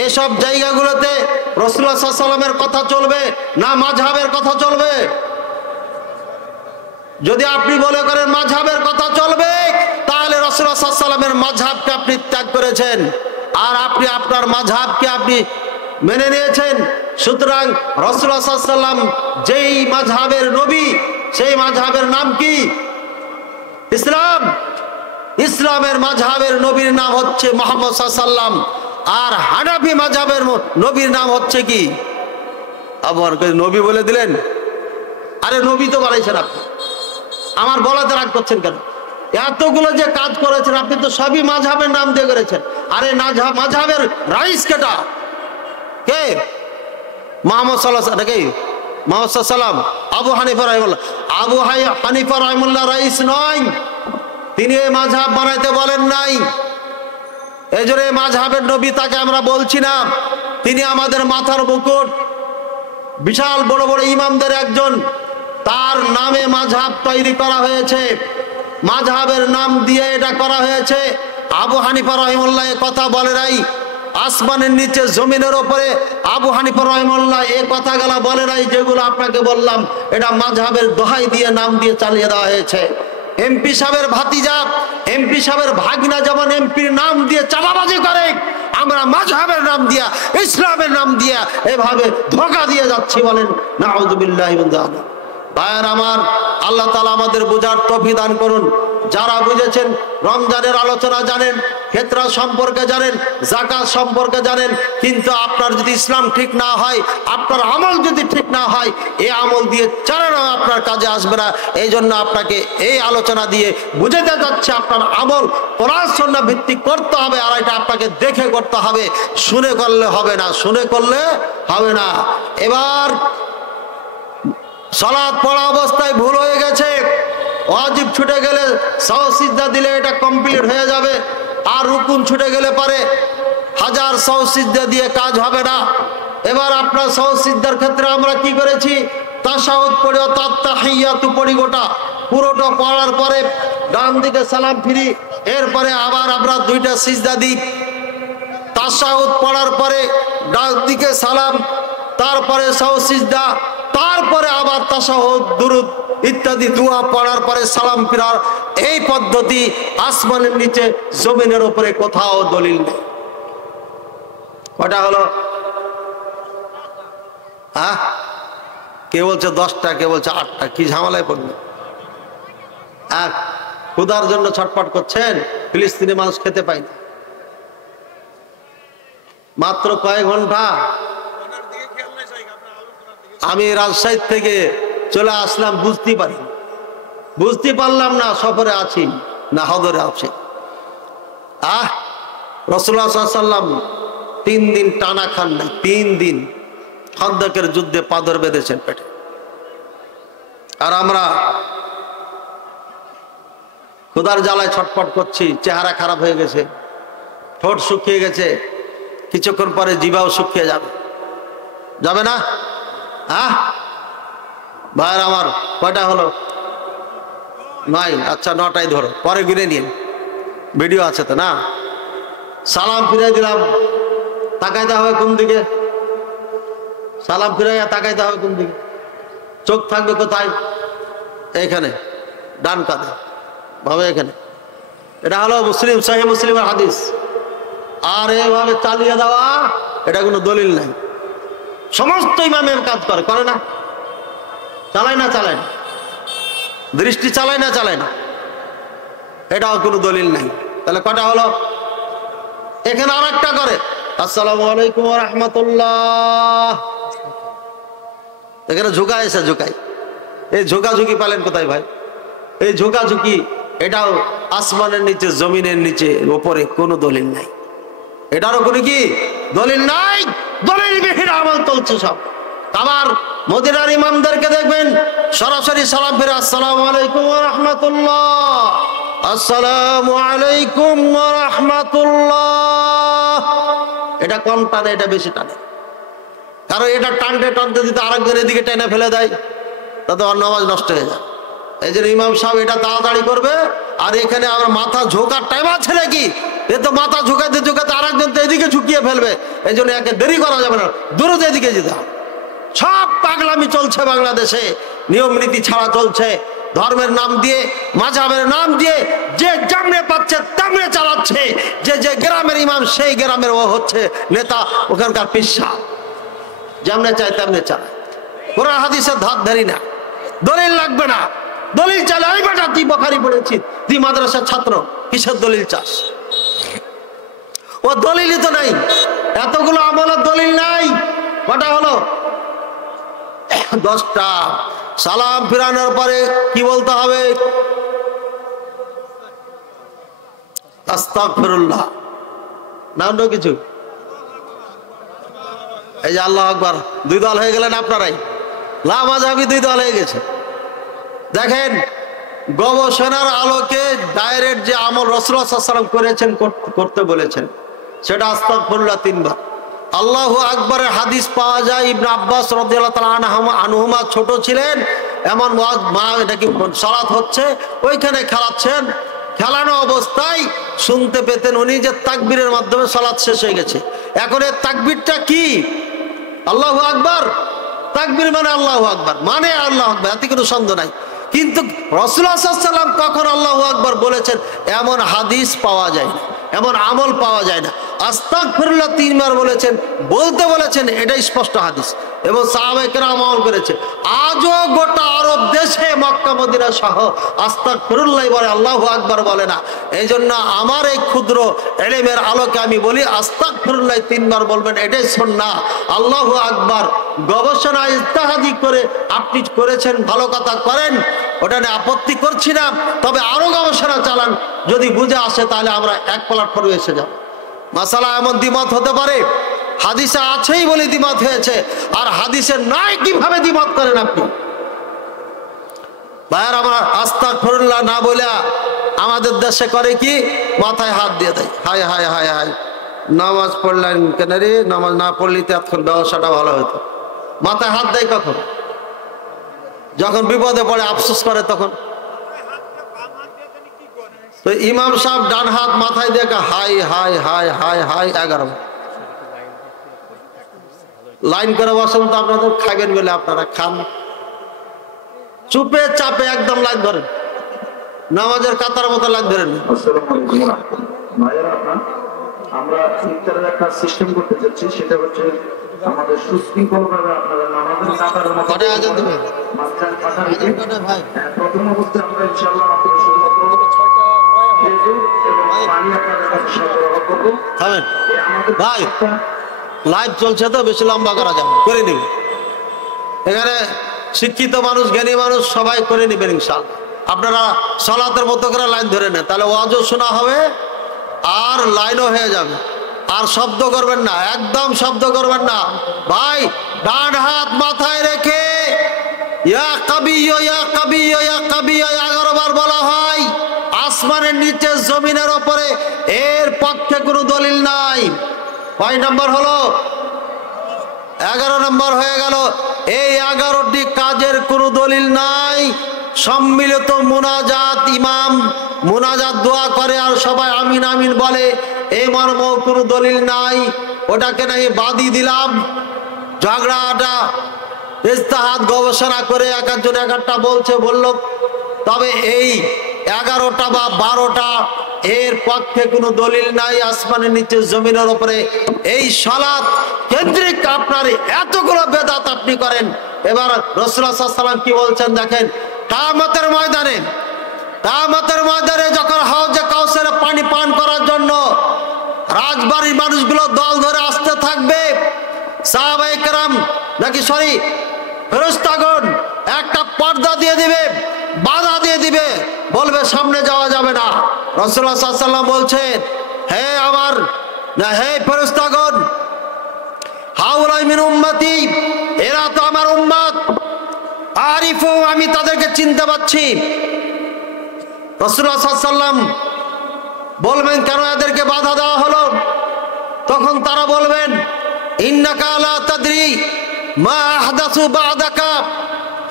এসব জায়গাগুলোতে রাসূলুল্লাহ সাল্লাল্লাহু আলাইহি ওয়াসাল্লামের কথা চলবে না মাযহাবের কথা চলবে? যদি আপনি বলে করেন মাযহাবের কথা চলবে, তাহলে রাসূলুল্লাহ সাল্লাল্লাহু আলাইহি ওয়াসাল্লামের মাযহাবকে আপনি ত্যাগ করেছেন, আর আপনি আপনার মাযহাবকে আপনি মেনে নিয়েছেন। সুতরাং রাসূলুল্লাহ সাল্লাল্লাহু আলাইহি ওয়াসাল্লাম যেই মাযহাবের নবী, সেই মাযহাবের নাম কি? ইসলাম। ইসলামের মাযহাবের নবীর নাম হচ্ছে মুহাম্মদ সাল্লাল্লাহু আলাইহি ওয়াসাল্লাম। আর হানাফি মাযহাবের নবীর নাম হচ্ছে কি? আবার নবী বলে দিলেন। আরে নবী তো বানাইছেন আপনি, আমার বলাতে রাগ করছেন কেন? এতগুলো যে কাজ করেছেন আপনি তো সবই মাযহাবের নাম দিয়ে করেছেন। আরে মাযহাবের রাইস কেটা? কে? মুহাম্মদ সাল্লাল্লাহু আলাইহি ওয়াসাল্লাম। মুহাম্মদ সাল্লাল্লাহু আলাইহি ওয়াসাল্লাম। আবু হানিফা রাহিমাহুল্লাহ। আবু হানিফা রাহিমাহুল্লাহ রাইস নয়, তিনি এই মাযহাব বানাইতে বলেন নাই। এজন্য এই মাযহাবের নবী তাকে আমরা বলছি না। তিনি আমাদের মাথার মুকুট, বিশাল বড় বড় ইমামদের একজন, তার নামে মাযহাব তৈরি করা হয়েছে, মাযহাবের নাম দিয়ে এটা করা হয়েছে। আবু হানিফা রাহিমাহুল্লাহ এ কথা বলে নাই। আসমানের নিচে জমিনের উপরে আবু হানিফা রাহিমাহুল্লাহ এই কথাগুলো বলে নাই যেগুলো আপনাকে বললাম। এটা মাযহাবের দোহাই দিয়ে নাম দিয়ে চালিয়ে দেওয়া হয়েছে। এমপি সাহেবের ভাতিজা, এমপি সাহেবের ভাগনা যেমন এমপির নাম দিয়ে চাঁদাবাজি করে, আমরা মাযহাবের নাম দিয়া, ইসলামের নাম দিয়া এভাবে ধোঁকা দিয়ে যাচ্ছি। বলেন নাউযুবিল্লাহি মিন যালিক। ভাইয়ের আমার, আল্লাহ তাআলা আমাদের বুঝার তৌফিক দান করুন। যারা বুঝেছেন, রমজানের আলোচনা জানেন, ফিতরা সম্পর্কে জানেন, যাকাত সম্পর্কে জানেন, কিন্তু আপনার যদি ইসলাম ঠিক না হয়, আপনার আমল যদি ঠিক না হয়, এই আমল দিয়ে চালানো আপনার কাজে আসবে না। এই জন্য আপনাকে এই আলোচনা দিয়ে বুঝাতে যাচ্ছে আপনার আমল কোরআন সুন্নাহ ভিত্তিক করতে হবে। আর এটা আপনাকে দেখে করতে হবে, শুনে করলে হবে না, শুনে করলে হবে না। এবার সালাত পড়া অবস্থায় ভুল হয়ে গেছে, ওয়াজিব ছুটে গেলে সাহস সিজদা দিলে এটা কমপ্লিট হয়ে যাবে। আর রুকুন ছুটে গেলে পারে 1000 সাহস সিজদা দিয়ে কাজ হবে না। এবার আপনার সাহস সিজদার ক্ষেত্রে আমরা কি করেছি? তাশাহুদ পড়ি, তাহিয়াতু পড়ি, গোটা পুরোটা পড়ার পরে ডান দিকে সালাম ফিরি, এরপরে আবার আমরা 2টা সিজদা দিই। তাশাহুদ পড়ার পরে ডান দিকে সালাম, তারপরে সাহু সিজদা, তারপরে আবার তাশাহুদ দুরুদ ইত্যাদি দোয়া পড়ার পরে সালাম ফিরার এই পদ্ধতি আসমানের নিচে জমিনের উপরে কোথাও দলিল নেই। কটা হলো? হ্যাঁ, কে বলছে 10টা, কে বলছে 8টা, কি ঝামেলায় পড়বে? ক্ষুধার জন্য ছটফট করছেন, ফিলিস্তিনি মানুষ খেতে পায় না। মাত্র কয়েক ঘন্টা আমি রাজশাহী থেকে চলে আসলাম, বুঝতে পারলাম না সফরে আছি না হদরে আছি। রাসূলুল্লাহ সাল্লাল্লাহু আলাইহি ওয়াসাল্লাম 3 দিন টানা খান নাই, 3 দিন খন্দকের যুদ্ধে পাথর বেঁধেছেন পেটে। আর আমরা ক্ষুধার জ্বালায় ছটফট করছি, চেহারা খারাপ হয়ে গেছে, ঠোঁট শুকিয়ে গেছে, কিছুক্ষণ পরে জিভাও শুকিয়ে যাবে না? ভাইয়ের আমার, কয়টা হলো? 9। আচ্ছা 9টাই ধরো, পরে গুনে নিয়ে, ভিডিও আছে তো না? সালাম ফিরাই দিলাম, তাকাইতে হবে কোন দিকে? সালাম ফিরাইয়া তাকাইতে হবে কোন দিকে? চোখ থাকবে কোথায়? এইখানে, ডান কাঁধে ভাবে, এখানে। এটা হলো মুসলিম, সহিহ মুসলিমের হাদিস। আর এভাবে চালিয়ে দেওয়া, এটা কোনো দলিল নাই। সমস্ত ইমামে কাজ করে না? চালায় না? দৃষ্টি চালায় না? এটাও কোনো দলিল নাই। তাহলে কটা হলো? এখানে আর একটা করে, আসসালামু আলাইকুম ওয়া রাহমাতুল্লাহ। এখানে ঝুঁকায়, এই ঝুঁকাঝুঁকি পালেন কোথায় ভাই? এই ঝুঁকাঝুঁকি এটাও আসমানের নিচে, জমিনের নিচে, উপরে কোনো দলিল নাই। এটারও কোনো কি দলিল নাই? দলিলবিহীন আমল চলছে সব। আবার মদিনার ইমামদেরকে দেখবেন সরাসরি সালাম ফিরে, আসসালামু আলাইকুম ওয়া রাহমাতুল্লাহ, আসসালামু আলাইকুম ওয়া রাহমাতুল্লাহ। এটা কম টানে, এটা বেশি টানে। কারণ এটা টানতে দিতে আরেকজন এদিকে টেনে ফেলে দেয়, তাতে ওর নামাজ নষ্ট হয়ে যায়। এই জন্য ইমাম সাহেব এটা তাড়াতাড়ি করবে। আর এখানে আমার মাথা ঝোঁকার টাইম আছে নাকি? এ তো মাথা ঝুঁকাতে আরেকজন তো এদিকে ঝুঁকিয়ে ফেলবে। এই জন্য একে দেরি করা যাবে না, দ্রুত এদিকে যেতে হবে। সব পাগলামি চলছে বাংলাদেশে, নিয়ম নীতি ছাড়া চলছে। ধর্মের নাম দিয়ে, মাযহাবের নাম দিয়ে যে যেমনে পাচ্ছে তেমনে চালাচ্ছে। যে গ্রামের ইমাম, সেই গ্রামের ও হচ্ছে নেতা, ওখানকার পিসা, যেমনে চায় তেমনে চালায়। কোরআন হাদিসের ধার ধারি না, দলিল লাগবে না। দলিল চালে, ওই বেটা তুই বুখারী পড়েছি, তুই মাদ্রাসার ছাত্র, কিসের দলিল চাস? ও দলিলই তো নাই, এতগুলো আমলের দলিল নাই। কটা হলো? 10টা। সালাম ফিরানোর পরে কি বলতে হবে? আস্তাগফিরুল্লাহ, না অন্য কিছু? এই যে আল্লাহু আকবার, 2 দল হয়ে গেলেন আপনারাই, লামাযহাবী 2 দল হয়ে গেছে। দেখেন, গবেষণার আলোকে ডাইরেক্ট যে আমল রাসূলুল্লাহ সাল্লাল্লাহু আলাইহি ওয়াসাল্লাম করেছেন, করতে বলেছেন, সেটা আস্তাগফিরুল্লাহ 3 বার। আল্লাহু আকবরের হাদিস পাওয়া যায়। ইবনে আব্বাস রাদিয়াল্লাহু তাআলা আনহুমা ছোট ছিলেন, এমন মা নাকি সালাত হচ্ছে, ওইখানে খেলাচ্ছেন, খেলানো অবস্থায় শুনতে পেতেন উনি যে তাকবীরের মাধ্যমে সালাত শেষ হয়ে গেছে। এখন এর তাকবীরটা কি? আল্লাহু আকবার। তাকবীর মানে আল্লাহু আকবার, মানে আল্লাহু আকবার, এতে কোনো সন্দেহ নাই। কিন্তু রাসূলুল্লাহ সাল্লাল্লাহু আলাইহি ওয়াসাল্লাম কখন আল্লাহু আকবার বলেছেন এমন হাদিস পাওয়া যায় না, এমন আমল পাওয়া যায় না। আস্তাগফিরুল্লাহ 3 বার বলেছেন, বলতে বলেছেন, এটাই স্পষ্ট হাদিস। এবং সাহাবায়ে কেরাম আমল করেছে। আজও গোটা আরব দেশে, মক্কা মদিনা সহ আস্তাগফিরুল্লাহ বলে, আল্লাহু আকবার বলে না। এই জন্য আমার এই ক্ষুদ্র ইলমের আলোকে আমি বলি, আস্তাগফিরুল্লাহ 3 বার বলবেন, এটাই সুন্নাহ। আল্লাহু আকবার গবেষণা ইজতিহাদি করে আপনি করেছেন, ভালো কথা করেন, ওটা নিয়ে আপত্তি করছি না। তবে আরো গবেষণা চালান, যদি বুঝে আসে তাহলে আমরা এক প্ল্যাটফর্মে এসে যাব। মাসালা এমন দ্বিমত হতে পারে, হাদিসে আছেই বলে দ্বিমত হয়েছে, আর হাদিসে নাই কিভাবে দ্বিমত করেন আপনি? ভাইয়ার আমার, আস্তাগফিরুল্লাহ না বলে আমাদের দেশে করে কি? মাথায় হাত দিয়ে দেয়, হায় হায় হায় হায়, নামাজ পড়লেন কেন রে? নামাজ না পড়লে তো এতক্ষণ ব্যবসাটা ভালো হতো। মাথায় হাত দেয় কখন? যখন বিপদে পড়ে, আফসোস করে তখন। তো ইমাম সাহেব ডান হাত মাথায় দেখে high high high high high 11 বার। লাইন করে বসেন তো, আপনাদের খাবেন বলে আপনারা খান, চুপে চাপে একদম লাইন ধরেন, নামাজের কাতার মতো লাইন ধরেন। আমরা ইফতারের একটা সিস্টেম করতে যাচ্ছি, সেটা হচ্ছে আমাদের সুশৃঙ্খলভাবে আপনারা নামাজের কাতারের মতো মাঝখানে কাতার রেখে প্রথম অবস্থায় আমরা ইনশাআল্লাহ আপনাদের শুধুমাত্র খেজুর এবং পানি আপনাদের কাছে সরবরাহ করব। ভাই লাইভ চলছে তো, বেশি লম্বা করা যাবে, করে নিবে। এখানে শিক্ষিত মানুষ, জ্ঞানী মানুষ সবাই করে নিবেন ইনশাআল্লাহ। আপনারা সালাতের মতো করে লাইন ধরে নেন, তাহলে ওয়াজও শোনা হবে আর লাইনও হয়ে যাবে। আর শব্দ করবেন না, একদম শব্দ করবেন না ভাই। ডান হাত মাথায় রেখে ইয়া কাবিয়্য ইয়া কাবিয়্য ইয়া কাবিয়্য 11 বার বলা হয়। আসমানের নিচে জমিনের উপরে এর পক্ষে কোনো দলিল নাই। কয় নম্বর হলো? 11 নম্বর হয়ে গেল। এই 11টি কাজের কোনো দলিল নাই। সম্মিলিত মুনাজাত, ইমাম মুনাজাত দোয়া করে আর সবাই আমিন আমিন বলে, এই মর্ম কোনো দলিল নাই। ওটাকে নাই বাদি দিলাম, ঝগড়াটা ইজতিহাদ গবেষণা করে এক একজন এক একটা বলছে বলল, তবে এই 11টা বা 12টা এর পক্ষে কোনো দলিল নাই। আসমানের নিচে জমিনের উপরে এই সালাত কেন্দ্রিক আপনার এতগুলো বেদাত আপনি করেন। এবার রাসূলুল্লাহ সাল্লাল্লাহু আলাইহি ওয়াসাল্লাম কি বলছেন দেখেন, কিয়ামতের ময়দানে যখন হাউজে কাউসারে পানি পান করার জন্য রাজবাড়ির মানুষগুলো দল ধরে আসতে থাকবে, সাহাবায়ে কেরাম নাকি সরি ফেরেশতাগণ একটা পর্দা দিয়ে দিবে, বাধা দিয়ে দিবে, বলবে সামনে যাওয়া যাবে না। রাসূলুল্লাহ সাল্লাল্লাহু আলাইহি ওয়াসাল্লাম বলছেন, হে ফেরেশতাগণ, হাউলাই মিন উম্মতি, এরা তো আমার উম্মত, আরিফু, আমি তাদেরকে চিনতে পাচ্ছি। রাসূলুল্লাহ সাল্লাল্লাহু আলাইহি ওয়াসাল্লাম বলবেন কেন এদেরকে বাধা দেওয়া হলো? তখন তারা বলবেন, ইন্নাকা লা তাদরি মা আহদাসু বা'দাকা,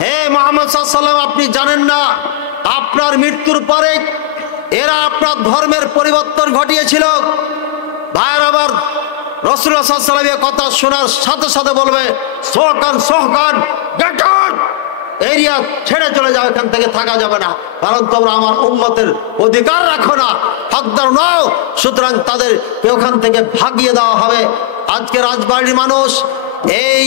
হে মুহাম্মদ সাল্লাল্লাহু আলাইহি ওয়াসাল্লাম, আপনি জানেন না আপনার মৃত্যুর পরে এরা আপনার ধর্মের পরিবর্তন ঘটিয়েছিল। ভাইয়ের আবার রাসূলুল্লাহ সাল্লাল্লাহু আলাইহি ওয়াসাল্লাম কথা শোনার সাথে সাথে বলবে, সোহকান গেট আউট, এরিয়া ছেড়ে চলে যাও, এখান থেকে থাকা যাবে না, কারণ তোমরা আমার উম্মতের অধিকার রাখো না, হকদার নও, সুতরাং তাদের ওখান থেকে ভাগিয়ে দেওয়া হবে। আজকে রাজবাড়ির মানুষ এই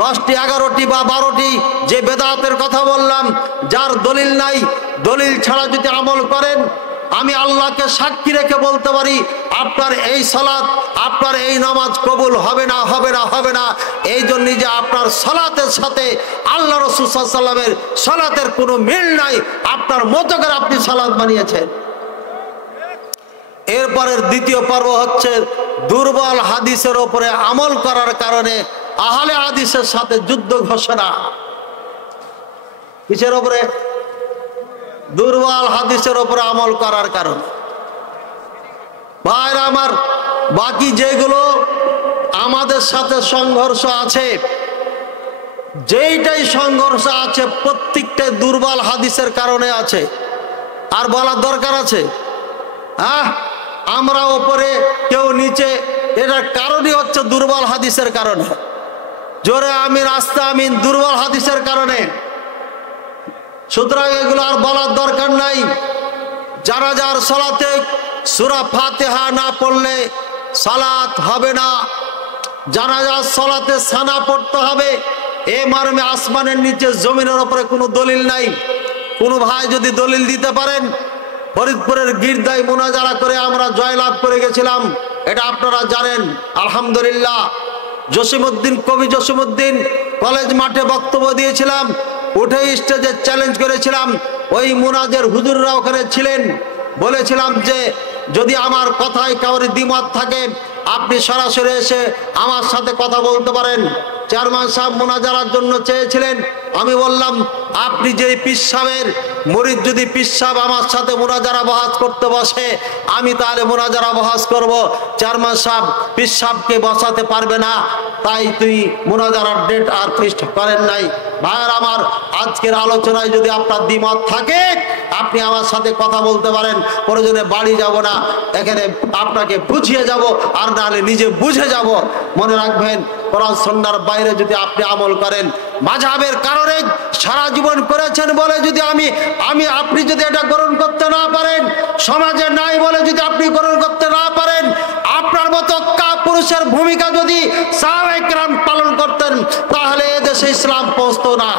10টি 11টি বা 12টি যে বেদাতের কথা বললাম, যার দলিল নাই, দলিল ছাড়া যদি আমল করেন, আমি আল্লাহকে সাক্ষী রেখে বলতে পারি আপনার এই সালাত, আপনার এই নামাজ কবুল হবে না, হবে না, হবে না। এই জন্যই যে আপনার সালাতের সাথে আল্লাহ রাসূল সাল্লাল্লাহু আলাইহি ওয়াসাল্লামের সালাতের কোনো মিল নাই, আপনার মতো করে আপনি সালাত বানিয়েছেন। এরপরের দ্বিতীয় পর্ব হচ্ছে দুর্বল হাদিসের উপরে আমল করার কারণে আহলে হাদিসের সাথে যুদ্ধ ঘোষণা। কিসের উপরে? দুর্বল হাদিসের উপরে আমল করার কারণে। ভাইরা আমার, বাকি যেগুলো আমাদের সাথে সংঘর্ষ আছে, যেইটাই সংঘর্ষ আছে প্রত্যেকটাই দুর্বল হাদিসের কারণে আছে। আর বলার দরকার আছে? আমরা ওপরে কেউ নিচে, এটার কারণই হচ্ছে দুর্বল হাদিসের কারণে। জোরে আমিন, আস্তে আমিন, দুর্বল হাদিসের কারণে। সুতরাং এগুলো আর বলার দরকার নাই। জানাজার সালাতে সূরা ফাতিহা না পড়লে সালাত হবে না। জানাজার সালাতে সানা পড়তে হবে, এ মর্মে আসমানের নিচে জমিনের উপরে কোনো দলিল নাই। কোনো ভাই যদি দলিল দিতে পারেন, ফরিদপুরের গির্দায় মুনাজারা করে আমরা জয়লাভ করে গেছিলাম, এটা আপনারা জানেন। আলহামদুলিল্লাহ, জসিমউদ্দিন, কবি জসিমউদ্দিন কলেজ মাঠে বক্তব্য দিয়েছিলাম, উঠে স্টেজে চ্যালেঞ্জ করেছিলাম। ওই মুনাজের হুজুররা ওখানে ছিলেন। বলেছিলাম যে যদি আমার কথায় কারোর দ্বিমত থাকে, আপনি সরাসরি এসে আমার সাথে কথা বলতে পারেন। চেয়ারম্যান সাহেব মুনাজারার জন্য চেয়েছিলেন। আমি বললাম, আপনি যে পীর সাহেবের মুরিদ, যদি পীর সাহেব আমার সাথে মুনাজারা বহাজ করতে বসে, আমি তাহলে মুনাজারা বহাজ করব। চেয়ারম্যান সাহেব পীর সাহেবকে বসাতে পারবে না, তাই তুই মুনাজারার ডেট আর ফিক্সড করেন নাই। ভাইয়ের আমার, আজকের আলোচনায় যদি আপনার দ্বিমত থাকে, আপনি আমার সাথে কথা বলতে পারেন। প্রয়োজনে বাড়ি যাব না, এখানে আপনাকে বুঝিয়ে যাব, আর নাহলে নিজে বুঝে যাব। মনে রাখবেন, কোরআন সুন্নাহর বাইরে যদি আপনি আমল করেন, মাযহাবের কারণে সারা জীবন করেছেন বলে যদি আপনি যদি এটা গ্রহণ করতে না পারেন, সমাজে নাই বলে যদি আপনি গ্রহণ করতে না পারেন, আপনার মতো কাপুরুষের ভূমিকা যদি সাহাবায়ে কেরাম পালন করতেন, তাহলে এদেশে ইসলাম পৌঁছতো না।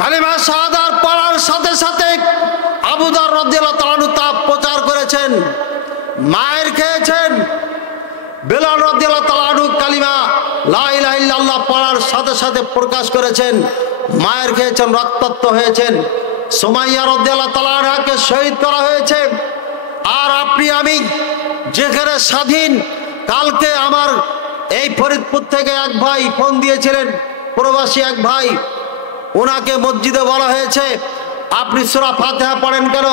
কালিমা শাহাদাত পড়ার সাথে সাথে আবু যর রাদিয়াল্লাহু তাআলা আনহু তা প্রচার করেছেন, মায়ের খেয়েছেন। বেলাল রাদিয়াল্লাহু তাআলা আনহু কালিমা লা ইলাহা ইল্লাল্লাহ পড়ার সাথে সাথে প্রকাশ করেছেন, মায়ের খেয়েছেন, রক্তাক্ত হয়েছেন। সুমাইয়া রাদিয়াল্লাহু তাআলা আনহাকে শহীদ করা হয়েছে। আর আপনি আমি যেখানে স্বাধীন, কালকে আমার এই ফরিদপুর থেকে এক ভাই ফোন দিয়েছিলেন, প্রবাসী এক ভাই, ওনাকে মসজিদে বলা হয়েছে আপনি সূরা ফাতিহা পড়েন কেন?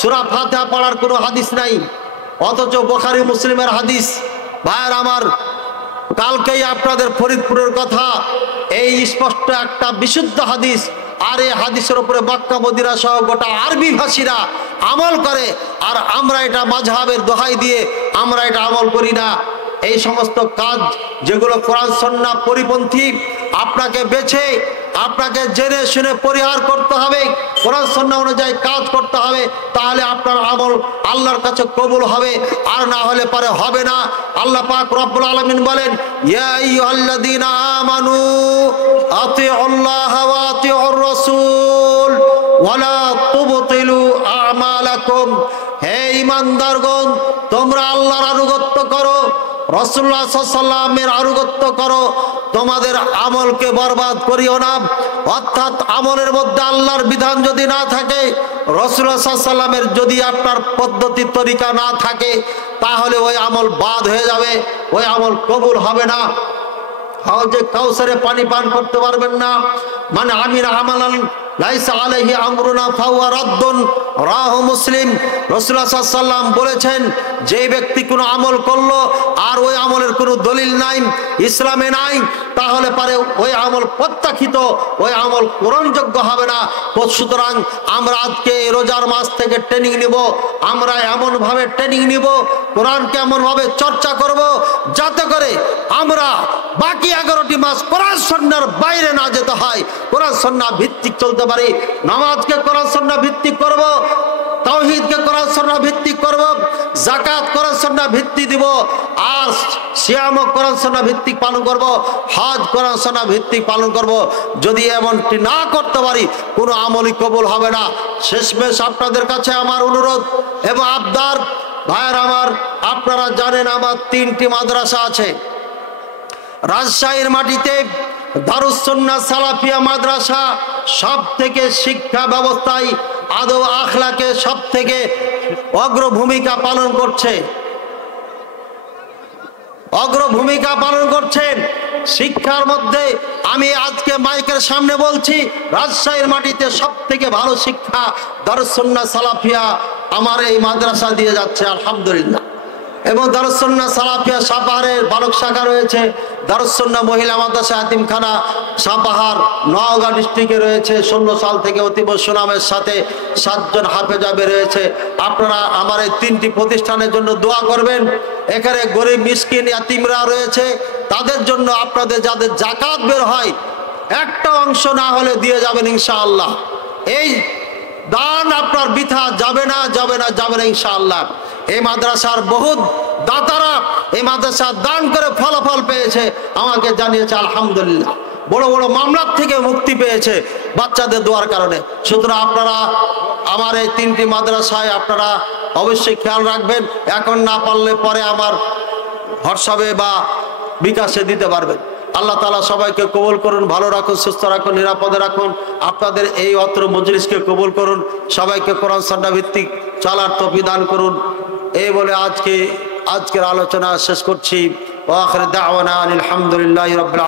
সূরা ফাতিহা পড়ার কোনো হাদিস নাই, অথচ বুখারী মুসলিমের হাদিস। ভাইয়ের আমার, কালকেই আপনাদের ফরিদপুরের কথা, এই স্পষ্ট একটা বিশুদ্ধ হাদিস। আর এই হাদিসের উপরে মক্কা মদিনা সহ গোটা আরবি ভাষীরা আমল করে, আর আমরা এটা মাযহাবের দোহাই দিয়ে আমরা এটা আমল করি না। এই সমস্ত কাজ যেগুলো কোরআন সুন্নাহ পরিপন্থী, আপনাকে বেছে আপনাকে জেনে শুনে পরিহার করতে হবে, কোরআন সুন্নাহ অনুযায়ী কাজ করতে হবে, তাহলে আপনার আমল আল্লাহর কাছে কবুল হবে, আর না হলে পরে হবে না। আল্লাহ পাক রব্বুল আলামিন বলেন, ইয়া আইয়ুহাল্লাযীনা আমানু আতিউল্লাহা ওয়া আতিউর রাসূল ওয়া লা তুবতিলু আমালাকুম। হে ঈমানদারগণ, তোমরা আল্লাহর আনুগত্য করো, রাসূলুল্লাহ সাল্লাল্লাহু আলাইহি ওয়াসাল্লামের আনুগত্য করো, তোমাদের আমলকে বরবাদ করিও না। অর্থাৎ আমলের মধ্যে আল্লাহর বিধান যদি না থাকে, রাসূলুল্লাহ সাল্লাল্লাহু আলাইহি ওয়াসাল্লামের যদি আপনার পদ্ধতি তরিকা না থাকে, তাহলে ওই আমল বাদ হয়ে যাবে, ওই আমল কবুল হবে না। হাউজে কাউসারে পানি পান করতে পারবেন না। মানে আমিনা আমালান লাইসা আলাইহি আমরুনা ফাহুয়া রাদ্দুন, রাহু মুসলিম। রাসূলুল্লাহ সাল্লাল্লাহু আলাইহি ওয়াসাল্লাম বলেছেন, যে ব্যক্তি কোনো আমল করলো আর ওই আমলের কোনো দলিল নাই, ইসলামে নাই, তাহলে পারে ওই আমল প্রত্যাখ্যিত, ওই আমল গ্রহণযোগ্য হবে না। সুতরাং আমরা আজকে রোজার মাস থেকে ট্রেনিং নিব, আমরা এমনভাবে ট্রেনিং নিব, কোরআনকে এমনভাবে চর্চা করব, যাতে করে আমরা বাকি 11টি মাস কোরআন সুন্নাহর বাইরে না যেতে হয়, কোরআন সুন্নাহ ভিত্তিক চলতে পারি। নামাজকে কোরআন সুন্নাহ ভিত্তিক করব, তাওহীদকে কোরআন সুন্নাহ ভিত্তিক করব, যাকাত কোরআন সুন্নাহ ভিত্তি দিব, আর সিয়াম কোরআন সুন্নাহ ভিত্তিক পালন করব, হজ কোরআন সুন্নাহ ভিত্তিক পালন করব। যদি এমনটি না করতে পারি, কোনো আমলই কবুল হবে না। শেষমেশ আপনাদের কাছে আমার অনুরোধ এবং আবদার, ভাইয়ের আমার, আপনারা জানেন আমার 3টি মাদ্রাসা আছে। রাজশাহীর মাটিতে দারুস সুন্নাহ সালাফিয়া মাদ্রাসা সব থেকে শিক্ষা ব্যবস্থায় আদব আখলাকে সব থেকে অগ্রভূমিকা পালন করছেন শিক্ষার মধ্যে। আমি আজকে মাইকের সামনে বলছি, রাজশাহীর মাটিতে সব থেকে ভালো শিক্ষা দারুস সুন্নাহ সালাফিয়া আমার এই মাদ্রাসা দিয়ে যাচ্ছে, আলহামদুলিল্লাহ। এবং দারুস সুন্নাহ সালাফিয়া সাপাহারের বালক শাখা রয়েছে, দারুস সুন্নাহ মহিলা মাদ্রাসা এতিমখানা সাপাহার নওগাঁ ডিস্ট্রিক্টে রয়েছে। 16 সাল থেকে অতীব সুনামের সাথে 7 জন হাফেজা বের হয়েছে। আপনারা আমার এই 3টি প্রতিষ্ঠানের জন্য দোয়া করবেন। এখানে গরিব মিসকিন ইয়াতিমরা রয়েছে, তাদের জন্য আপনাদের যাদের যাকাত বের হয়, একটা অংশ না হলে দিয়ে যাবেন ইনশাআল্লাহ। এই দান আপনার বৃথা যাবে না ইনশাআল্লাহ। এই মাদ্রাসার বহুত দাতারা এই মাদ্রাসা দান করে ফলাফল পেয়েছে, আমাকে জানিয়েছে, আলহামদুলিল্লাহ। বড় বড় মামলার থেকে মুক্তি পেয়েছে বাচ্চাদের দোয়ার কারণে। সুতরাং আপনারা আমার এই 3টি মাদ্রাসায় আপনারা অবশ্যই খেয়াল রাখবেন। এখন না পারলে পরে আমার হোয়াটসঅ্যাপে বা বিকাশে দিতে পারবেন। আল্লাহ তাআলা সবাইকে কবুল করুন, ভালো রাখুন, সুস্থ রাখুন, নিরাপদে রাখুন। আপনাদের এই অত্র মজলিসকে কবুল করুন, সবাইকে কোরআন সুন্নাহ ভিত্তিক চলার তৌফিক দান করুন। এই বলে আজকের আলোচনা শেষ করছি। ওয়া আখিরু দাওয়ানা আলহামদুলিল্লাহি রাব্বিল